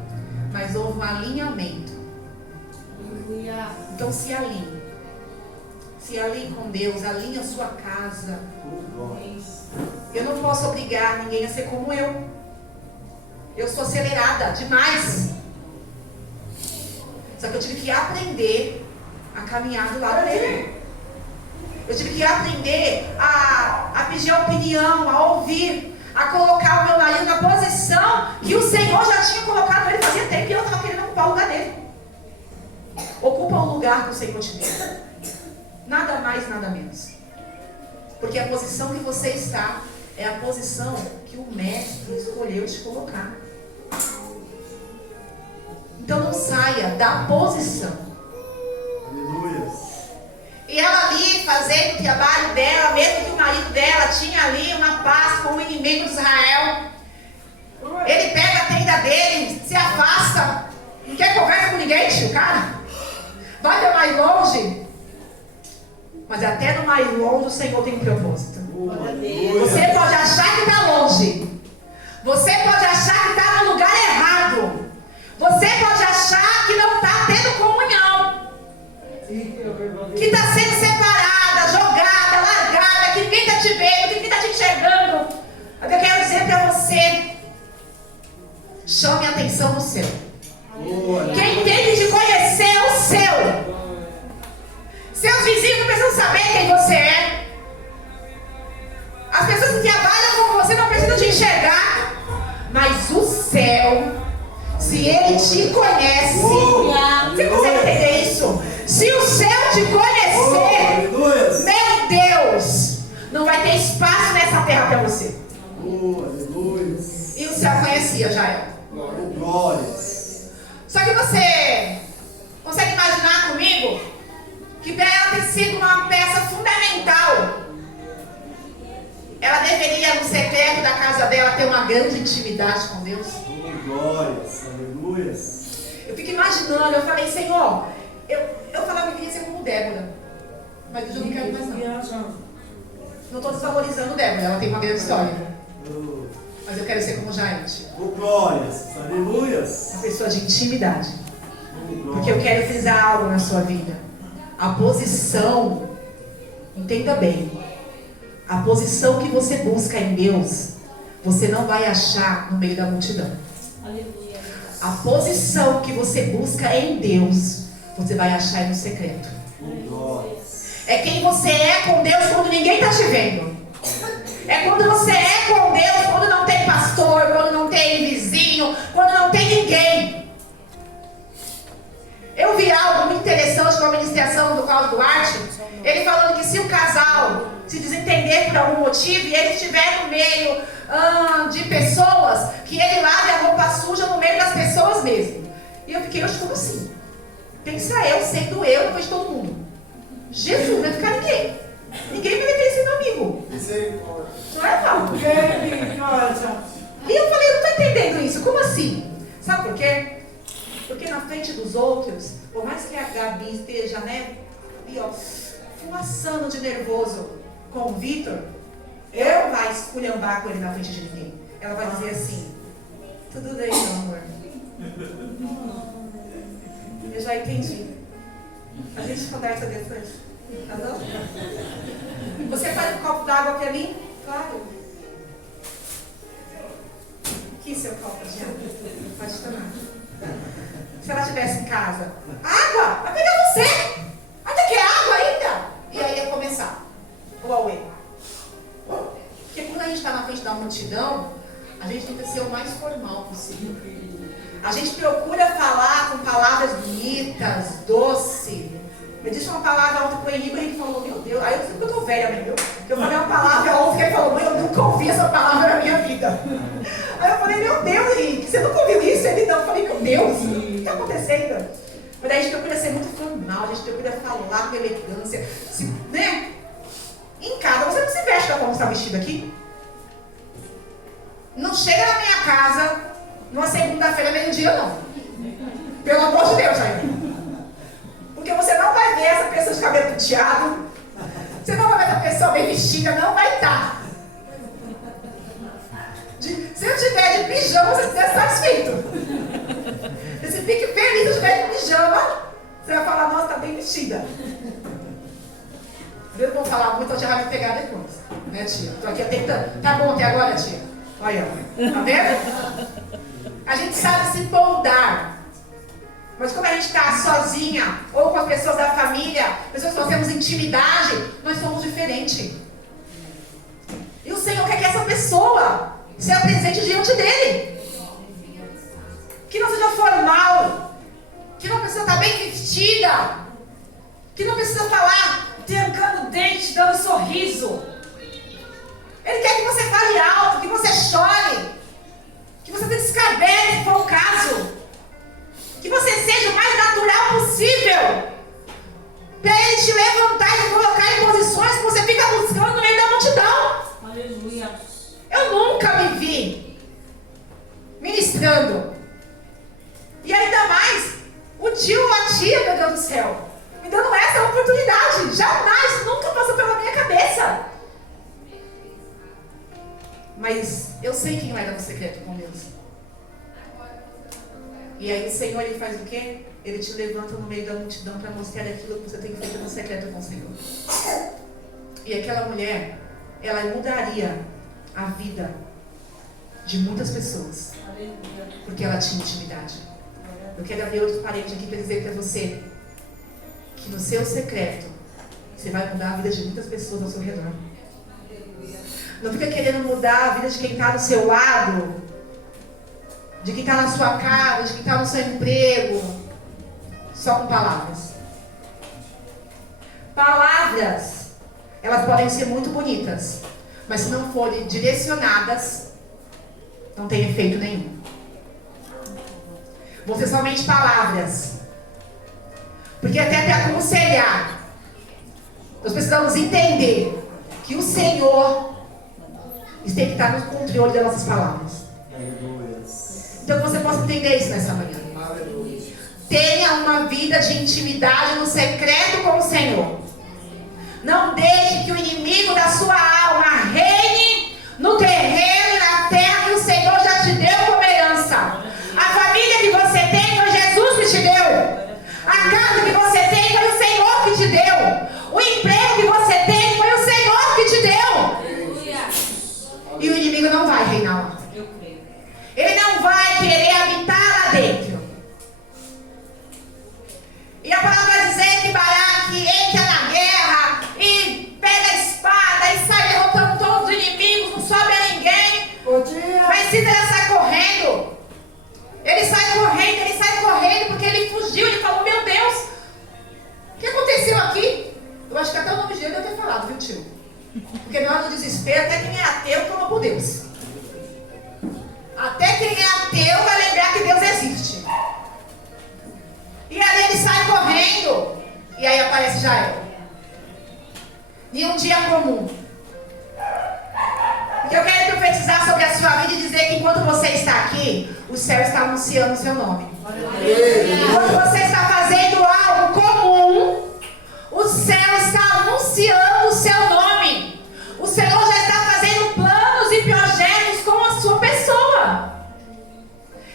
Mas houve um alinhamento. Aleluia. Então se alinhe. Se alinhe com Deus. Alinhe a sua casa. Eu não posso obrigar ninguém a ser como eu. Eu sou acelerada demais. Só que eu tive que aprender a caminhar do lado dele. Eu tive que aprender a pedir opinião, a ouvir, a colocar o meu marido na posição que o Senhor já tinha colocado ele fazia tempo e eu estava querendo ocupar o lugar dele. Ocupa o lugar que o Senhor te deu. Nada mais, nada menos. Porque a posição que você está é a posição que o mestre escolheu te colocar. Então não saia da posição. Aleluia. E ela ali fazendo o trabalho dela, mesmo que o marido dela tinha ali uma paz com o inimigo de Israel. Ele pega a tenda dele, se afasta, não quer conversa com ninguém, tio, cara. Vai ver mais longe. Mas até no mais longe o Senhor tem um propósito. Você pode achar que está longe. Você pode achar que está no lugar errado. Você pode achar que não está tendo comunhão. Que está sendo separada, jogada, largada, que ninguém está te vendo, que ninguém está te enxergando. Mas eu quero dizer para você, chame a atenção no seu. Quem tem que te conhecer é o seu. Seus vizinhos não precisam saber quem você é. As pessoas que trabalham com você não precisam te enxergar. Mas o céu, se ele te conhece, você consegue entender isso? Se o céu te conhecer, meu Deus, não vai ter espaço nessa terra para você. E o céu conhecia Jael. Só que você consegue imaginar comigo que para ela ter sido uma peça fundamental, ela deveria no secreto da casa dela ter uma grande intimidade com Deus. Eu fico imaginando, eu falei, Senhor, eu falava que queria ser como Débora, mas eu não quero mais não. Não estou desvalorizando Débora, ela tem uma grande história. Mas eu quero ser como Jaente. Uma pessoa de intimidade. Porque eu quero frisar algo na sua vida. A posição, entenda bem, a posição que você busca em Deus, você não vai achar no meio da multidão. Aleluia. A posição que você busca em Deus, você vai achar no secreto. É quem você é com Deus quando ninguém está te vendo. É quando você é com Deus quando não tem pastor, quando não tem vizinho, quando não tem ninguém. Eu vi algo muito interessante com a ministração do Cláudio Duarte. Ele falando que se o casal se desentender por algum motivo e ele estiver no meio de pessoas, que ele lave a roupa suja no meio das pessoas mesmo. E eu fiquei, como assim? Pensa eu sendo eu depois de todo mundo. Jesus, não vai ficar ninguém. Ninguém vai querer ser meu amigo. Não é, Paulo? E eu falei, eu não estou entendendo isso. Como assim? Sabe por quê? Porque na frente dos outros, por mais que a Gabi esteja, ali, fumaçando de nervoso com o Vitor, eu vai esculhambar com ele na frente de ninguém. Ela vai dizer assim, tudo bem, meu amor. Eu já entendi. A gente conversa depois. Tá bom? Você faz um copo d'água para mim? Claro. Que seu copo de água? Pode tomar. Se ela estivesse em casa, água? Vai pegar você! Ainda quer água ainda? E aí ia começar o auê. Porque quando a gente está na frente da multidão, a gente tenta ser o mais formal possível. A gente procura falar com palavras bonitas, doce. Eu disse uma palavra ontem pro Henrique, o Henrique falou, meu Deus, aí eu fico que eu tô velha, meu Deus. Eu falei uma palavra ontem, ele falou, mãe, eu nunca ouvi essa palavra na minha vida. Aí eu falei, meu Deus, Henrique, você nunca ouviu isso? Ele não, eu falei, meu Deus, o que está acontecendo? Mas daí a gente procura ser muito formal, a gente procura falar com elegância, né? Em casa, você não se veste como está vestido aqui. Não chega na minha casa numa segunda-feira, meio-dia, não. Pelo amor de Deus, Jair. Porque você não vai ver essa pessoa de cabelo penteado. Você não vai ver essa pessoa bem vestida, não vai estar. Se eu tiver de pijama, você estiver satisfeito. Você fique feliz se eu estiver de pijama, você vai falar, nossa, tá bem vestida. Eu não vou falar muito, a tia vai me pegar depois. Né, tia? Tô aqui tentando. Tá bom até agora, tia? Olha, tá vendo? A gente sabe se moldar. Mas quando a gente está sozinha, ou com as pessoas da família, pessoas que nós temos intimidade, nós somos diferentes. E o Senhor quer que essa pessoa seja presente diante dele. Que não seja formal. Que não precisa estar bem vestida. Que não precisa falar trancando o dente, dando sorriso. Ele quer que você fale alto, que você chore. Que você se descabele, se for o caso. Que você seja o mais natural possível. Para ele te levantar e te colocar em posições que você fica buscando no meio da multidão. Aleluia. Eu nunca me vi ministrando. E ainda mais, o tio ou a tia, meu Deus do céu, me dando essa oportunidade. Jamais, nunca passou pela minha cabeça. Mas eu sei quem vai dar um secreto com Deus. E aí o Senhor, ele faz o quê? Ele te levanta no meio da multidão para mostrar aquilo que você tem feito no secreto com o Senhor. E aquela mulher, ela mudaria a vida de muitas pessoas. Aleluia. Porque ela tinha intimidade. Eu quero abrir outro parente aqui para dizer para você que no seu secreto você vai mudar a vida de muitas pessoas ao seu redor. Não fica querendo mudar a vida de quem está do seu lado, de quem está na sua casa, de quem está no seu emprego, só com palavras. Palavras, elas podem ser muito bonitas, mas se não forem direcionadas, não tem efeito nenhum. Vão ser somente palavras. Porque até para aconselhar, nós precisamos entender que o Senhor tem que estar no controle das nossas palavras. Então que você possa entender isso nessa manhã. Tenha uma vida de intimidade no secreto com o Senhor. Não deixe que o inimigo da sua alma reine no terreno e na terra que o Senhor já te deu como herança. A família que você tem foi Jesus que te deu. A casa que você tem foi o Senhor que te deu. O emprego que você tem foi o Senhor que te deu. E o inimigo não vai reinar lá. Ele não vai querer habitar lá dentro. E a palavra vai dizer que Baraque entra na guerra e pega a espada e sai derrotando todos os inimigos, não sobe a ninguém. Mas Cícera sai correndo. Ele sai correndo porque ele fugiu. Ele falou, meu Deus, o que aconteceu aqui? Eu acho que até o nome dele eu ter falado, viu, tio? Porque na hora do desespero, até quem é ateu clama por Deus. Até quem é ateu vai lembrar que Deus existe. E aí ele sai correndo. E aí aparece Jael. Em um dia comum. Porque eu quero profetizar sobre a sua vida e dizer que enquanto você está aqui, o céu está anunciando o seu nome. Quando você está fazendo algo comum, o céu está anunciando o seu nome. O Senhor já está fazendo planos e projetos com a sua pessoa.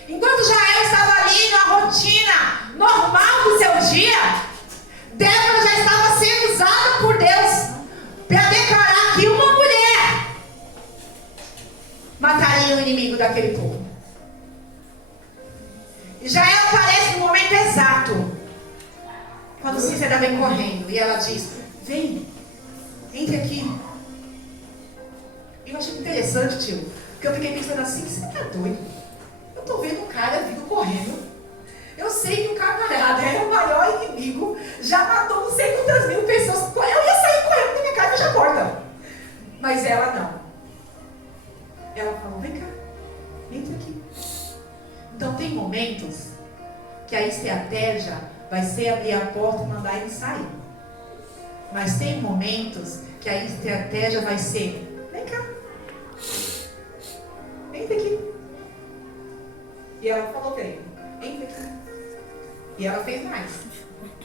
Enquanto Jael estava ali na rotina normal do seu dia, Débora já estava sendo usada por Deus para declarar que uma mulher mataria o inimigo daquele povo. E Jael aparece no momento exato, quando Cícera vem correndo, e ela diz, vem, entre aqui. E eu achei interessante, tio, porque eu fiquei pensando assim, você tá doido? Eu tô vendo um cara vindo correndo. Eu sei que o camarada era o maior inimigo, já matou não sei quantas mil pessoas. Eu ia sair correndo da minha casa e fechar a porta. Mas ela não. Ela falou, vem cá, entra aqui. Então tem momentos que a estratégia vai ser abrir a porta e mandar ele sair. Mas tem momentos que a estratégia vai ser: vem cá, entra aqui. E ela falou para ele: entra aqui. E ela fez mais.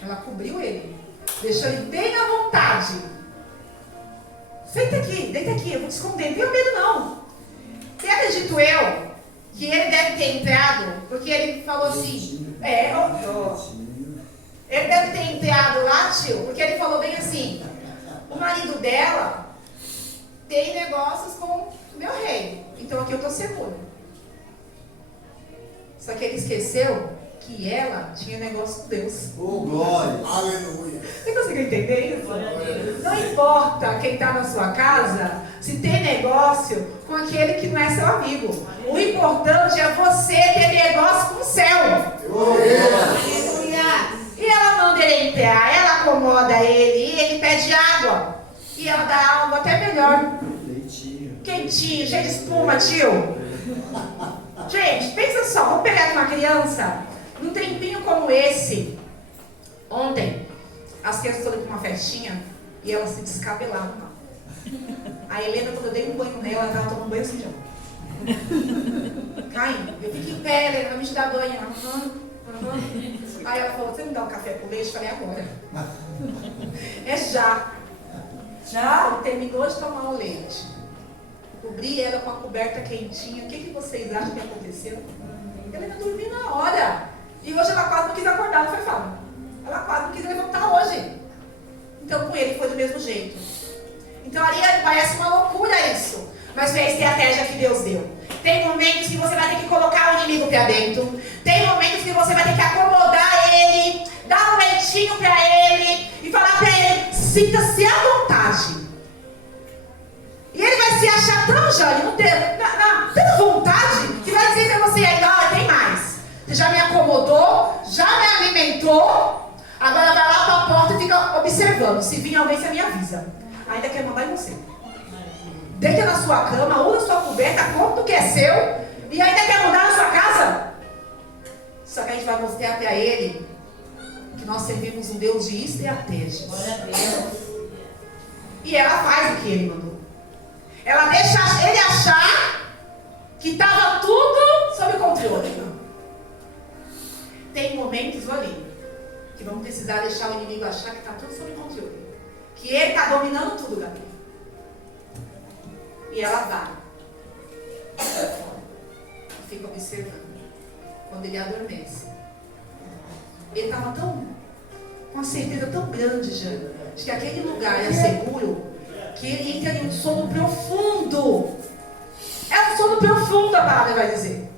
Ela cobriu ele, deixou ele bem à vontade. Senta aqui, deita aqui, eu vou te esconder. Não tenho medo não. E acredito eu que ele deve ter entrado, porque ele falou assim, ele deve ter entrado lá, tio, porque ele falou bem assim: o marido dela tem negócios com o meu rei, então aqui eu estou seguro. Só que ele esqueceu que ela tinha negócio com Deus. Oh, glória. Aleluia. Você conseguiu entender isso? Glória a Deus. Não importa quem está na sua casa, se tem negócio com aquele que não é seu amigo. O importante é você ter negócio com o céu. Aleluia. E ela manda ele entrar, ela acomoda ele, e ele pede água. E ela dá água até melhor. Quentinho, cheio de espuma, tio. Gente, pensa só, vamos pegar uma criança, num tempinho como esse. Ontem, as crianças foram para uma festinha e elas se descabelaram lá. A Helena, quando eu dei um banho nela, ela estava tomando banho assim, ó. Caindo. Eu fiquei em pé, Helena, vai me dar banho. Aí ela falou: você me dá um café com leite? Eu falei: agora. É já. Já terminou de tomar o leite. Cobri ela com a coberta quentinha. O que vocês acham que aconteceu? Helena dormiu na hora. E hoje ela quase não quis acordar, não foi, Fábio? Ela quase não quis levantar hoje. Então com ele foi do mesmo jeito. Então ali parece uma loucura isso. Mas foi a estratégia que Deus deu. Tem momentos que você vai ter que colocar o inimigo para dentro. Tem momentos que você vai ter que acomodar ele, dar um leitinho para ele e falar para ele: sinta-se à vontade. E ele vai se achar tão Jane, não ter tanta vontade, que vai dizer para você ainda: olha, tem mais. Você já me acomodou, já me alimentou, agora vai lá para a porta e fica observando. Se vir alguém, você me avisa. Ainda quer mandar em você. Deita na sua cama, usa sua coberta, conta o que é seu, e ainda quer mudar na sua casa. Só que a gente vai mostrar para ele que nós servimos um Deus de estratégias. Glória a Deus. E ela faz o que ele mandou. Ela deixa ele achar que estava tudo sob controle. Tem momentos ali que vamos precisar deixar o inimigo achar que está tudo sob controle. Que ele está dominando tudo, Gabi. E ela vai. E fica observando. Quando ele adormece. Ele estava com uma certeza tão grande, já, de que aquele lugar é seguro, que ele entra em um sono profundo. É um sono profundo, a palavra vai dizer.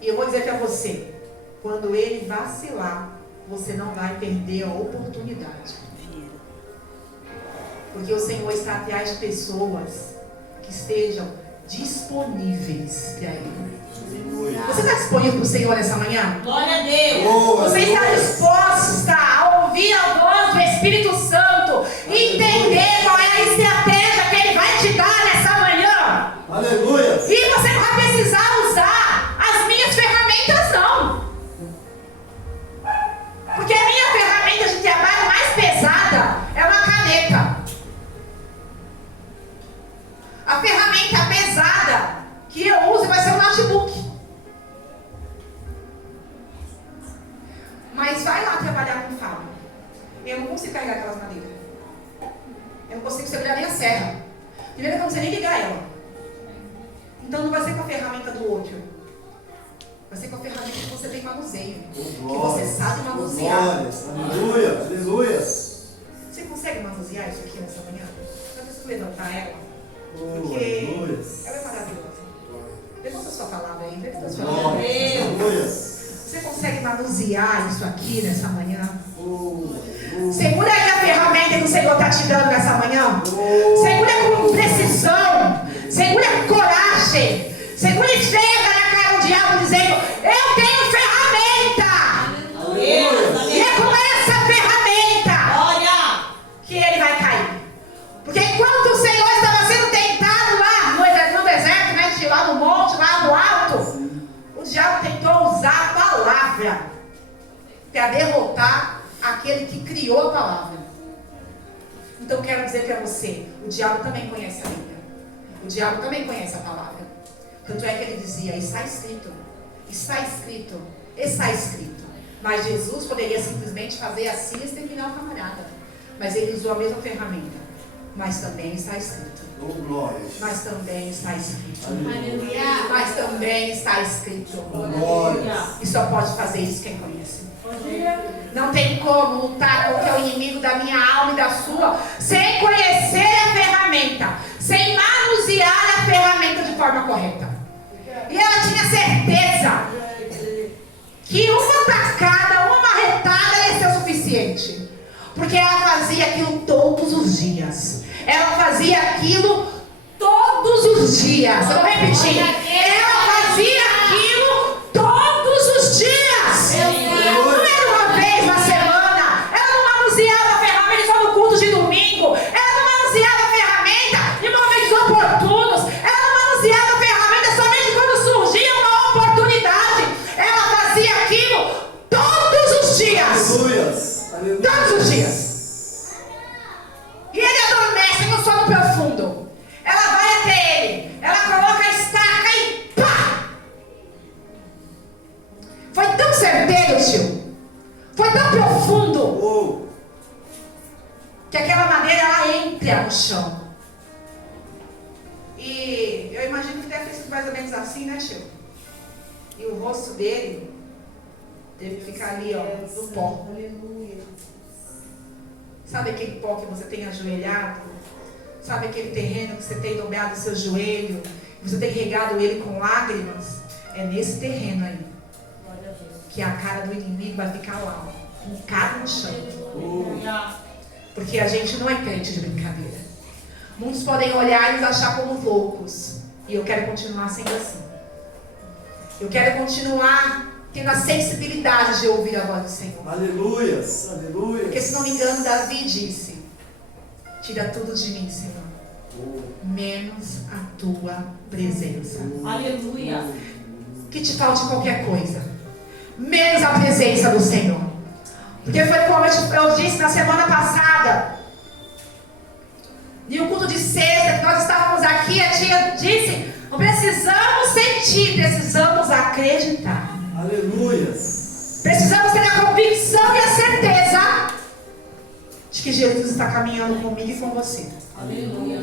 E eu vou dizer para você: quando ele vacilar, você não vai perder a oportunidade. Porque o Senhor está atrás de pessoas que estejam disponíveis para Ele. Você está disponível para o Senhor nessa manhã? Glória a Deus. Você está disposta a ouvir a voz do Espírito Santo e entender qual é a estratégia que Ele vai te dar nessa manhã? Aleluia. E você não vai precisar usar as minhas ferramentas, não. Porque a minha ferramenta de trabalho mais pesada é uma caneta. A ferramenta pesada que eu uso vai ser um notebook. Mas vai lá trabalhar com o Fábio. Eu não consigo carregar aquelas madeiras. Eu não consigo segurar nem a serra. Primeiro que eu não sei nem ligar ela. Então não vai ser com a ferramenta do outro. Vai ser com a ferramenta que você tem manuseio. Que você sabe manusear. Aleluia. Aleluia. Você consegue manusear isso aqui nessa manhã? Já precisa levantar ela? Oh, Porque aleluia. ela é maravilhosa. Levanta a sua palavra aí. Levanta a sua Glória. palavra. Aleluia. Você consegue manusear isso aqui nessa manhã? Oh, Segura aí a ferramenta que o Senhor está te dando nessa manhã. Segura com precisão. Segura com coragem. Segura e chega na cara do diabo dizendo: eu tenho ferramenta. E é com essa ferramenta Glória. que ele vai cair. Porque enquanto o Senhor estava sendo tentado lá no deserto, né, de lá no monte, lá no alto, o diabo tentou usar a palavra. para derrotar aquele que criou a palavra. Então eu quero dizer para você, o diabo também conhece a Bíblia. O diabo também conhece a palavra. Tanto é que ele dizia, está escrito, está escrito, está escrito. Mas Jesus poderia simplesmente fazer assim e exterminar o camarada. Mas ele usou a mesma ferramenta. Mas também está escrito. Oh, glória. Mas também está escrito. Aleluia. Mas também está escrito. Glória. E só pode fazer isso quem conhece. Não tem como lutar contra o inimigo da minha alma e da sua sem conhecer a ferramenta, sem manusear a ferramenta de forma correta. E ela tinha certeza que uma tacada, uma marretada ia ser o suficiente, porque ela fazia aquilo todos os dias. Ela fazia aquilo todos os dias. Eu vou repetir. Ela fazia aquilo todos os dias. Não era uma vez na semana. Ela não manuseava a ferramenta só no culto de domingo. Ela não manuseava a ferramenta em momentos oportunos. Ela não manuseava a ferramenta somente quando surgia uma oportunidade. Ela fazia aquilo todos os dias. Aleluia. Todos os dias. E ele adormece no sono profundo. Ela vai até ele. Ela coloca a estaca e pá! Foi tão certeiro, tio. Foi tão profundo. Oh. Que aquela madeira ela entra no chão. E eu imagino que deve ter sido mais ou menos assim, né, tio? E o rosto dele teve que ficar ali, ó, no pó. Sabe aquele pó que você tem ajoelhado? Sabe aquele terreno que você tem dobrado o seu joelho? Você tem regado ele com lágrimas? É nesse terreno aí que a cara do inimigo vai ficar lá, ó, fincado no chão. Porque a gente não é crente de brincadeira. Muitos podem olhar e nos achar como loucos. E eu quero continuar sendo assim. Eu quero continuar tendo a sensibilidade de ouvir a voz do Senhor. Aleluia. Aleluia. Porque se não me engano, Davi disse: tira tudo de mim, Senhor, menos a tua presença. Aleluia. Que te falte qualquer coisa, menos a presença do Senhor. Porque foi como eu disse na semana passada, em um culto de sexta, que nós estávamos aqui, a tia disse: não precisamos sentir, precisamos acreditar. Aleluia. Precisamos ter a convicção e a certeza de que Jesus está caminhando comigo e com você. Aleluia.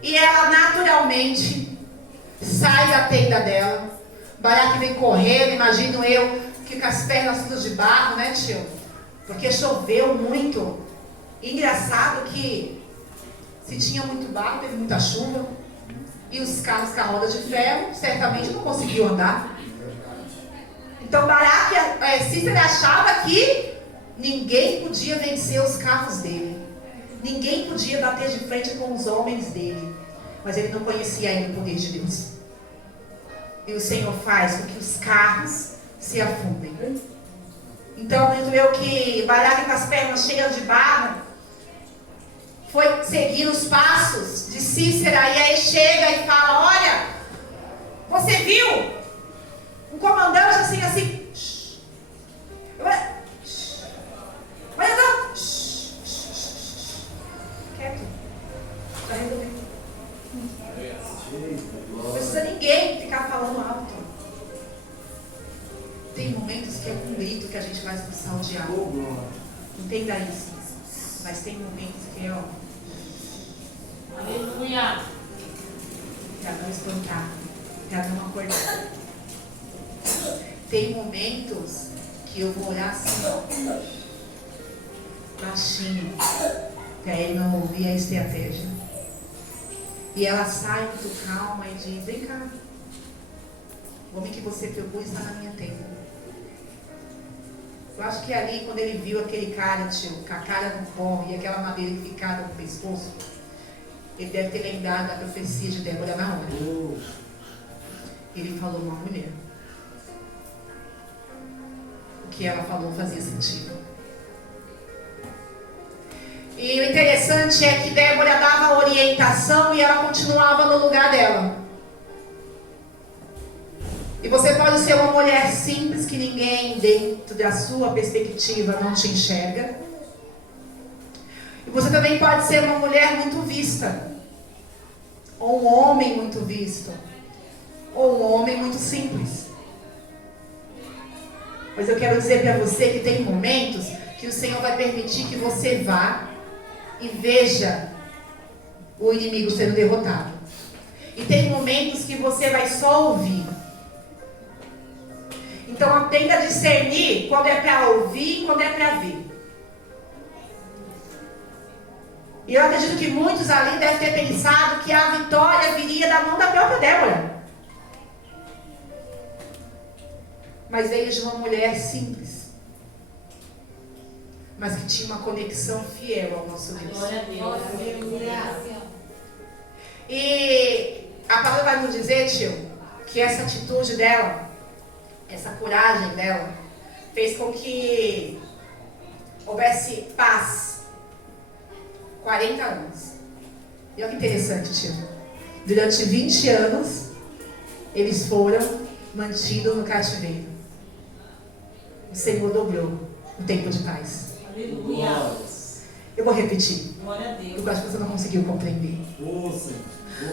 E ela naturalmente sai da tenda dela. Baraque vem correndo, imagino eu, que com as pernas todas de barro, né, tio? Porque choveu muito. Engraçado que se tinha muito barro, teve muita chuva. E os carros com a roda de ferro certamente não conseguiam andar. Então Baraque, Cícera achava que ninguém podia vencer os carros dele. Ninguém podia bater de frente com os homens dele. Mas ele não conhecia ainda o poder de Deus. E o Senhor faz com que os carros se afundem. Então, acredito eu que Baraque com as pernas cheias de barro foi seguir os passos de Cícera. E aí chega e fala: olha, você viu? Um comandante assim. Olha não. Quieto. Já resolvi. Não precisa ninguém ficar falando alto. Tem momentos que é com um grito que a gente vai expulsar o diabo. Entenda isso. Mas tem momentos que é, ó, Aleluia. para não espantar, para não acordar. Tem momentos que eu vou orar assim, ó, baixinho, para ele não ouvir a estratégia. E ela sai muito calma e diz: vem cá, o homem que você procura está na minha tenda. Eu acho que ali, quando ele viu aquele cara, tio, com a cara no pó e aquela madeira picada no pescoço, ele deve ter lembrado da profecia de Débora na hora. Ele falou: uma mulher. O que ela falou fazia sentido. E o interessante é que Débora dava orientação e ela continuava no lugar dela. E você pode ser uma mulher simples que ninguém, dentro da sua perspectiva, não te enxerga. E você também pode ser uma mulher muito vista. Ou um homem muito visto. Ou um homem muito simples. Mas eu quero dizer para você que tem momentos que o Senhor vai permitir que você vá e veja o inimigo sendo derrotado. E tem momentos que você vai só ouvir. Então aprenda a discernir quando é para ouvir e quando é para ver. E eu acredito que muitos ali devem ter pensado que a vitória viria da mão da própria Débora. Mas veio de uma mulher simples, mas que tinha uma conexão fiel ao nosso Deus. Glória a Deus. Aleluia. E a palavra vai nos dizer, tio, que essa atitude dela, essa coragem dela, fez com que houvesse paz 40 anos. E olha que interessante, tio. Durante 20 anos, eles foram mantidos no cativeiro. O Senhor dobrou o tempo de paz. Aleluia. Eu vou repetir. Glória a Deus. Eu acho que você não conseguiu compreender. Nossa.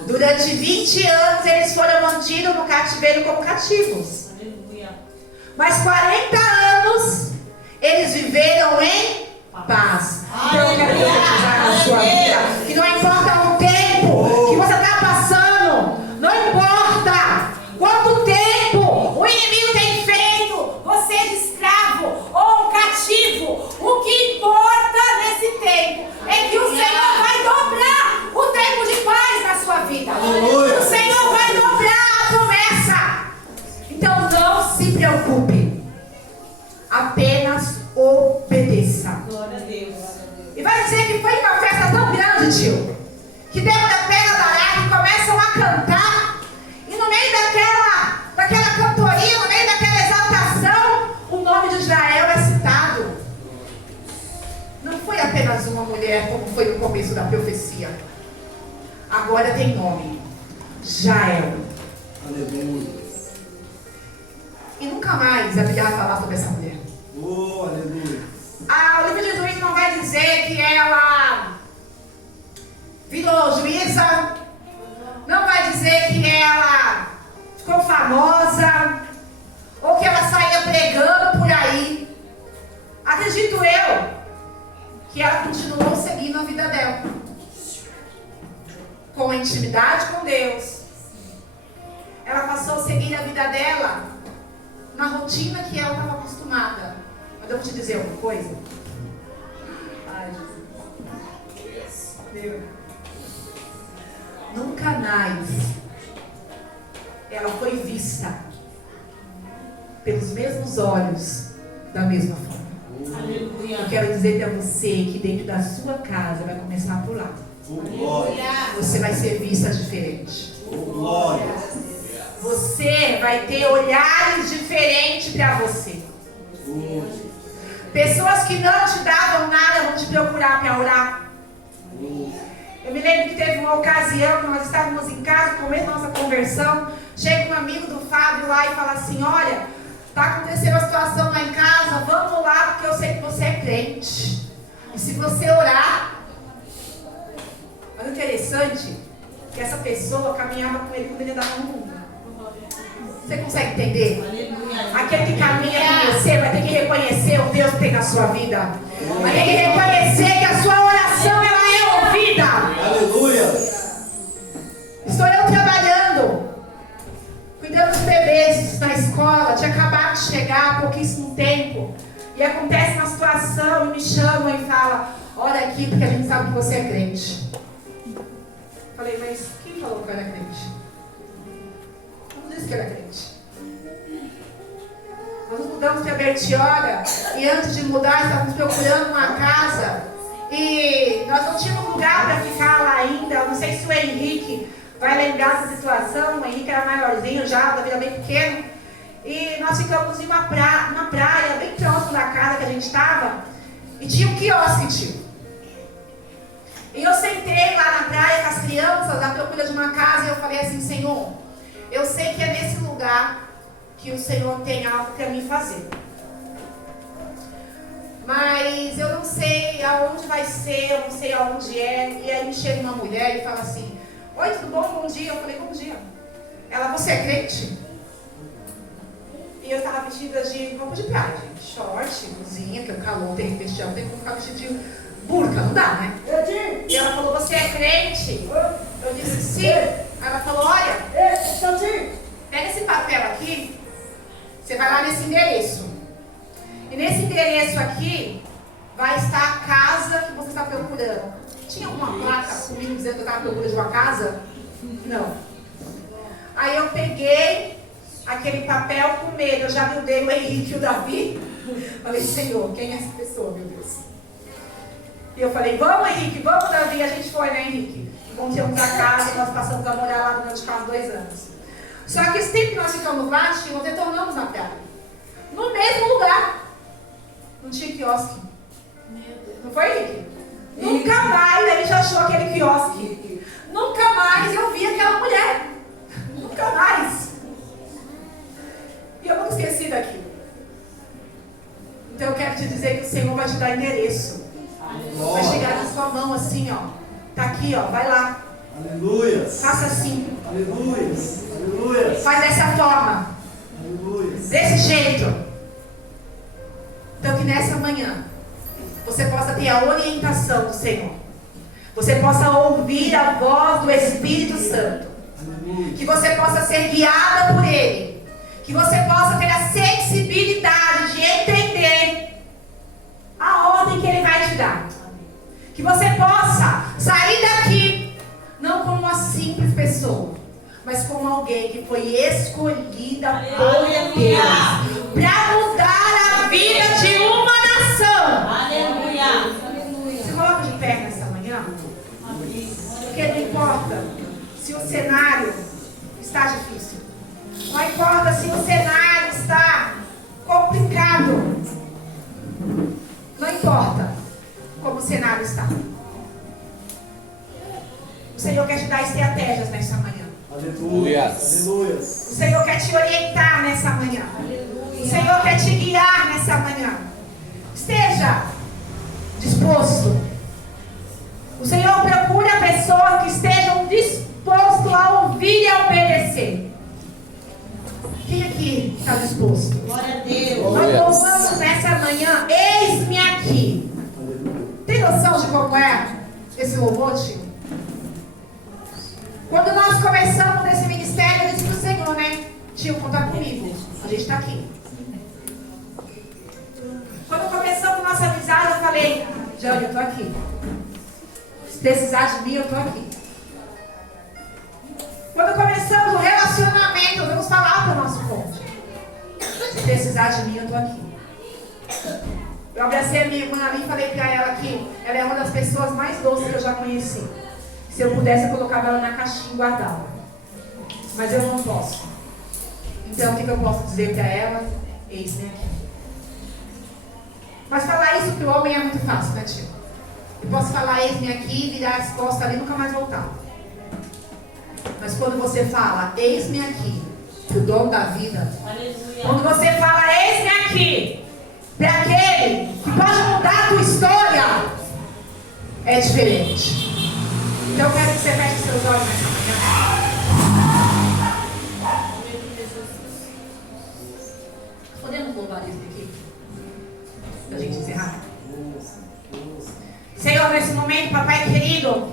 Durante 20 anos, eles foram mantidos no cativeiro como cativos. Aleluia. Mas 40 anos, eles viveram em paz. Então eu quero profetizar na sua vida que não importa o tempo que você está passando, não importa quanto tempo o inimigo tem feito você de escravo ou cativo, o que importa nesse tempo é que o Senhor vai dobrar o tempo de paz na sua vida. Aleluia. O Senhor vai dobrar a promessa. Então não se preocupe, apenas obedeça. Glória a Deus. E vai dizer que foi uma festa tão grande, tio, que Débora pega da arca e começam a cantar. E no meio daquela cantoria, no meio daquela exaltação, o nome de Israel é citado. Não foi apenas uma mulher, como foi no começo da profecia. Agora tem nome: Jael. Aleluia. E nunca mais a Bíblia vai falar sobre essa mulher. Oh, aleluia. O livro de Juízes não vai dizer que ela virou juíza, não vai dizer que ela ficou famosa, ou que ela saía pregando por aí. Acredito eu que ela continuou seguindo a vida dela, com a intimidade com Deus. Ela passou a seguir a vida dela na rotina que ela estava acostumada. Mas eu vou te dizer uma coisa. Ai, Jesus. Deus. Nunca mais ela foi vista pelos mesmos olhos da mesma forma. Aleluia. Eu quero dizer para você que dentro da sua casa vai começar por lá. Oh, glória. Você vai ser vista diferente. Oh, glória. Você vai ter olhares diferentes para você. Oh, Pessoas que não te davam nada vão te procurar para orar. Eu me lembro que teve uma ocasião que nós estávamos em casa, no começo da nossa conversão. Chega um amigo do Fábio lá e fala assim: olha, está acontecendo uma situação lá em casa, vamos lá porque eu sei que você é crente. E se você orar... Mas o interessante é que essa pessoa caminhava com ele quando ele andava no mundo. Você consegue entender? Aleluia. Aquele que caminha com você vai ter que reconhecer o Deus que tem na sua vida. Vai ter que reconhecer que a sua oração ela é ouvida. aleluia. Estou eu trabalhando, cuidando dos bebês na escola, tinha acabado de chegar há pouquíssimo tempo. E acontece uma situação e me chamam e falam: olha aqui porque a gente sabe que você é crente. Falei: mas quem falou que eu era crente? Não disse que era crente. Nós nos mudamos para Bertioga e antes de mudar estávamos procurando uma casa e nós não tínhamos lugar para ficar lá ainda. Eu não sei se o Henrique vai lembrar dessa situação. O Henrique era maiorzinho já, o Davi era bem pequeno. E nós ficamos em uma praia bem próximo da casa que a gente estava e tinha um quiosque, tio. E eu sentei lá na praia com as crianças à procura de uma casa e eu falei assim: Senhor, eu sei que é nesse lugar que o Senhor tem algo para me fazer. Mas eu não sei aonde vai ser, eu não sei aonde é. E aí me chega uma mulher e fala assim: oi, tudo bom? Bom dia. Eu falei: bom dia. Ela: você é crente? E eu estava vestida de roupa de praia, gente. Short, blusinha, que é o calor, tem que vestir, tem que ficar vestida de burca, não dá, né? E ela falou: você é crente? Eu disse: sim. Ela falou: olha, pega esse papel aqui, você vai lá nesse endereço. E nesse endereço aqui vai estar a casa que você está procurando. Tinha alguma placa comigo dizendo que eu estava procurando de uma casa? Não. Aí eu peguei aquele papel com medo. Eu já mudei o Henrique e o Davi. Falei: Senhor, quem é essa pessoa, meu Deus? E eu falei: vamos, Henrique, vamos, Davi. A gente foi, né, Henrique? Encontramos a casa e nós passamos a morar lá no meu de casa 2 anos. Só que esse tempo que nós ficamos lá, nós retornamos na praia. No mesmo lugar. Não tinha quiosque. Não foi, Henrique? Nunca mais a gente achou aquele quiosque. Nunca mais eu vi aquela mulher. Nunca mais. E eu nunca esqueci daquilo. Então eu quero te dizer que o Senhor vai te dar endereço. Vai chegar na sua mão assim, ó. Tá aqui, ó. Vai lá. Aleluia. Faça assim. Aleluia. Aleluia. Faz dessa forma. Aleluia. Desse jeito. Então que nessa manhã você possa ter a orientação do Senhor. Você possa ouvir a voz do Espírito Santo. Que você possa ser guiada por Ele. Que você possa ter a sensibilidade de entender a ordem que Ele vai te dar. Que você possa sair daqui não como uma simples pessoa, mas como alguém que foi escolhida por Deus para mudar a vida de uma nação. Aleluia. Se coloca de pé nessa manhã. Porque não importa se o cenário está difícil. Não importa se o cenário está complicado. Não importa como o cenário está. O Senhor quer te dar estratégias nessa manhã. Aleluia. Aleluia. O Senhor quer te orientar nessa manhã. O Senhor quer te guiar nessa manhã. Esteja disposto. O Senhor procura pessoas que estejam dispostas a ouvir e a obedecer. Quem aqui está disposto? Glória a Deus. Nós louvamos nessa manhã: eis-me aqui. Tem noção de como é esse louvor, tio? Quando nós começamos nesse ministério, eu disse para o Senhor, né? Tio, conta comigo. A gente está aqui. Quando começamos nossa amizade, eu falei: Jânio, eu estou aqui. Se precisar de mim, eu estou aqui. Quando começamos o relacionamento, nós vamos falar para o nosso cônjuge: se precisar de mim, eu estou aqui. Eu abracei a minha irmã ali e falei para ela que ela é uma das pessoas mais doces que eu já conheci. Se eu pudesse, eu colocava ela na caixinha e guardava. Mas eu não posso. Então, o que eu posso dizer para ela? Eis-me aqui. Mas falar isso para o homem é muito fácil, né, tio? Eu posso falar eis-me aqui, virar as costas ali e nunca mais voltar. Mas quando você fala eis-me aqui, para o dono da vida, Aleluia. quando você fala eis-me aqui, para aquele que pode mudar a tua história, é diferente. Então eu quero que você feche seus olhos nessa manhã. Podemos louvar isso aqui? Para a gente encerrar. Senhor, nesse momento, Papai querido,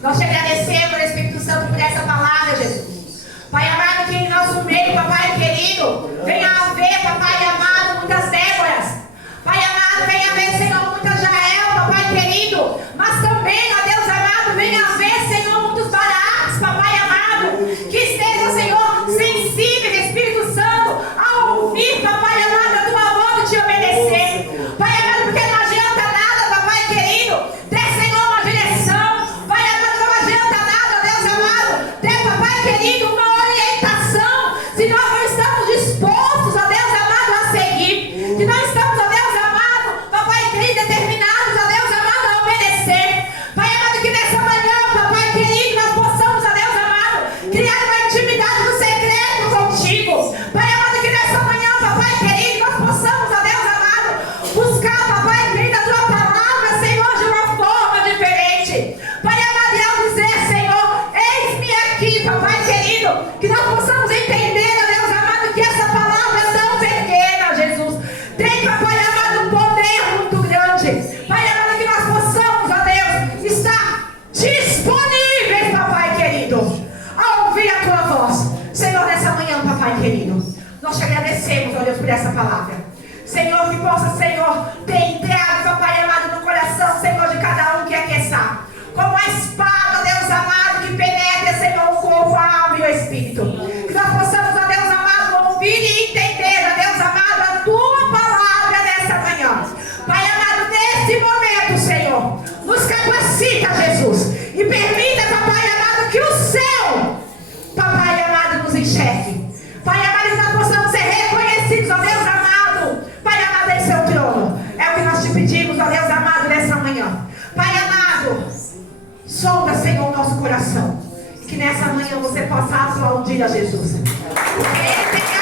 nós te agradecemos, Espírito Santo, por essa palavra, Jesus. Pai amado, que em nosso meio, Papai querido, venha haver, Papai amado, muitas Déboras. Pai amado, venha haver, Senhor, muitas Jael, Papai querido. Mas também, ó Deus amado, venha haver, Senhor, muitos Baraques, Papai amado. Que estejam, Senhor, sensíveis, Espírito Santo, a ouvir, Papai amado, a tua voz e te obedecer. Pai amado, porque não adianta nada, Papai querido, ter, Senhor, uma direção. Pai amado, não adianta nada, Deus amado, ter, Papai querido, uma orientação. Se nós não estamos dispostos, ó Deus amado, a seguir. Se nós estamos, ó Deus amado, Papai querido, determinados, ó Deus amado, a obedecer. Pai amado, que nessa manhã, Papai querido, nós possamos, ó Deus amado, criar uma intimidade no secreto contigo. Pai amado, que nessa querido, que nós possamos entender, ó Deus amado, que essa palavra é tão pequena, Jesus. Tem, papai amado, um poder muito grande. Pai amado, que nós possamos, ó Deus, estar disponíveis, papai querido, a ouvir a tua voz. Senhor, nessa manhã, papai querido, nós te agradecemos, ó Deus, por essa palavra. Senhor, que possa, Senhor, ter entrado, papai amado, no coração, Senhor, de cada um que aqui está. Como a espada, Deus amado, que penetra, Senhor, o corpo, a alma e o espírito. Que nós possamos, ó Deus amado, ouvir e entender, ó Deus amado, a tua palavra nessa manhã. Pai amado, nesse momento, Senhor, nos capacita, Jesus. E permita, papai amado, que o céu, papai amado, nos enxergue. Pai amado, que nós possamos ser reconhecidos, ó Deus amado, Pai amado, em seu trono. É o que nós te pedimos, ó Deus amado, nessa manhã. Pai amado, solta, Senhor, o nosso coração. E que nessa manhã você possa aplaudir a Jesus. Porque Ele tem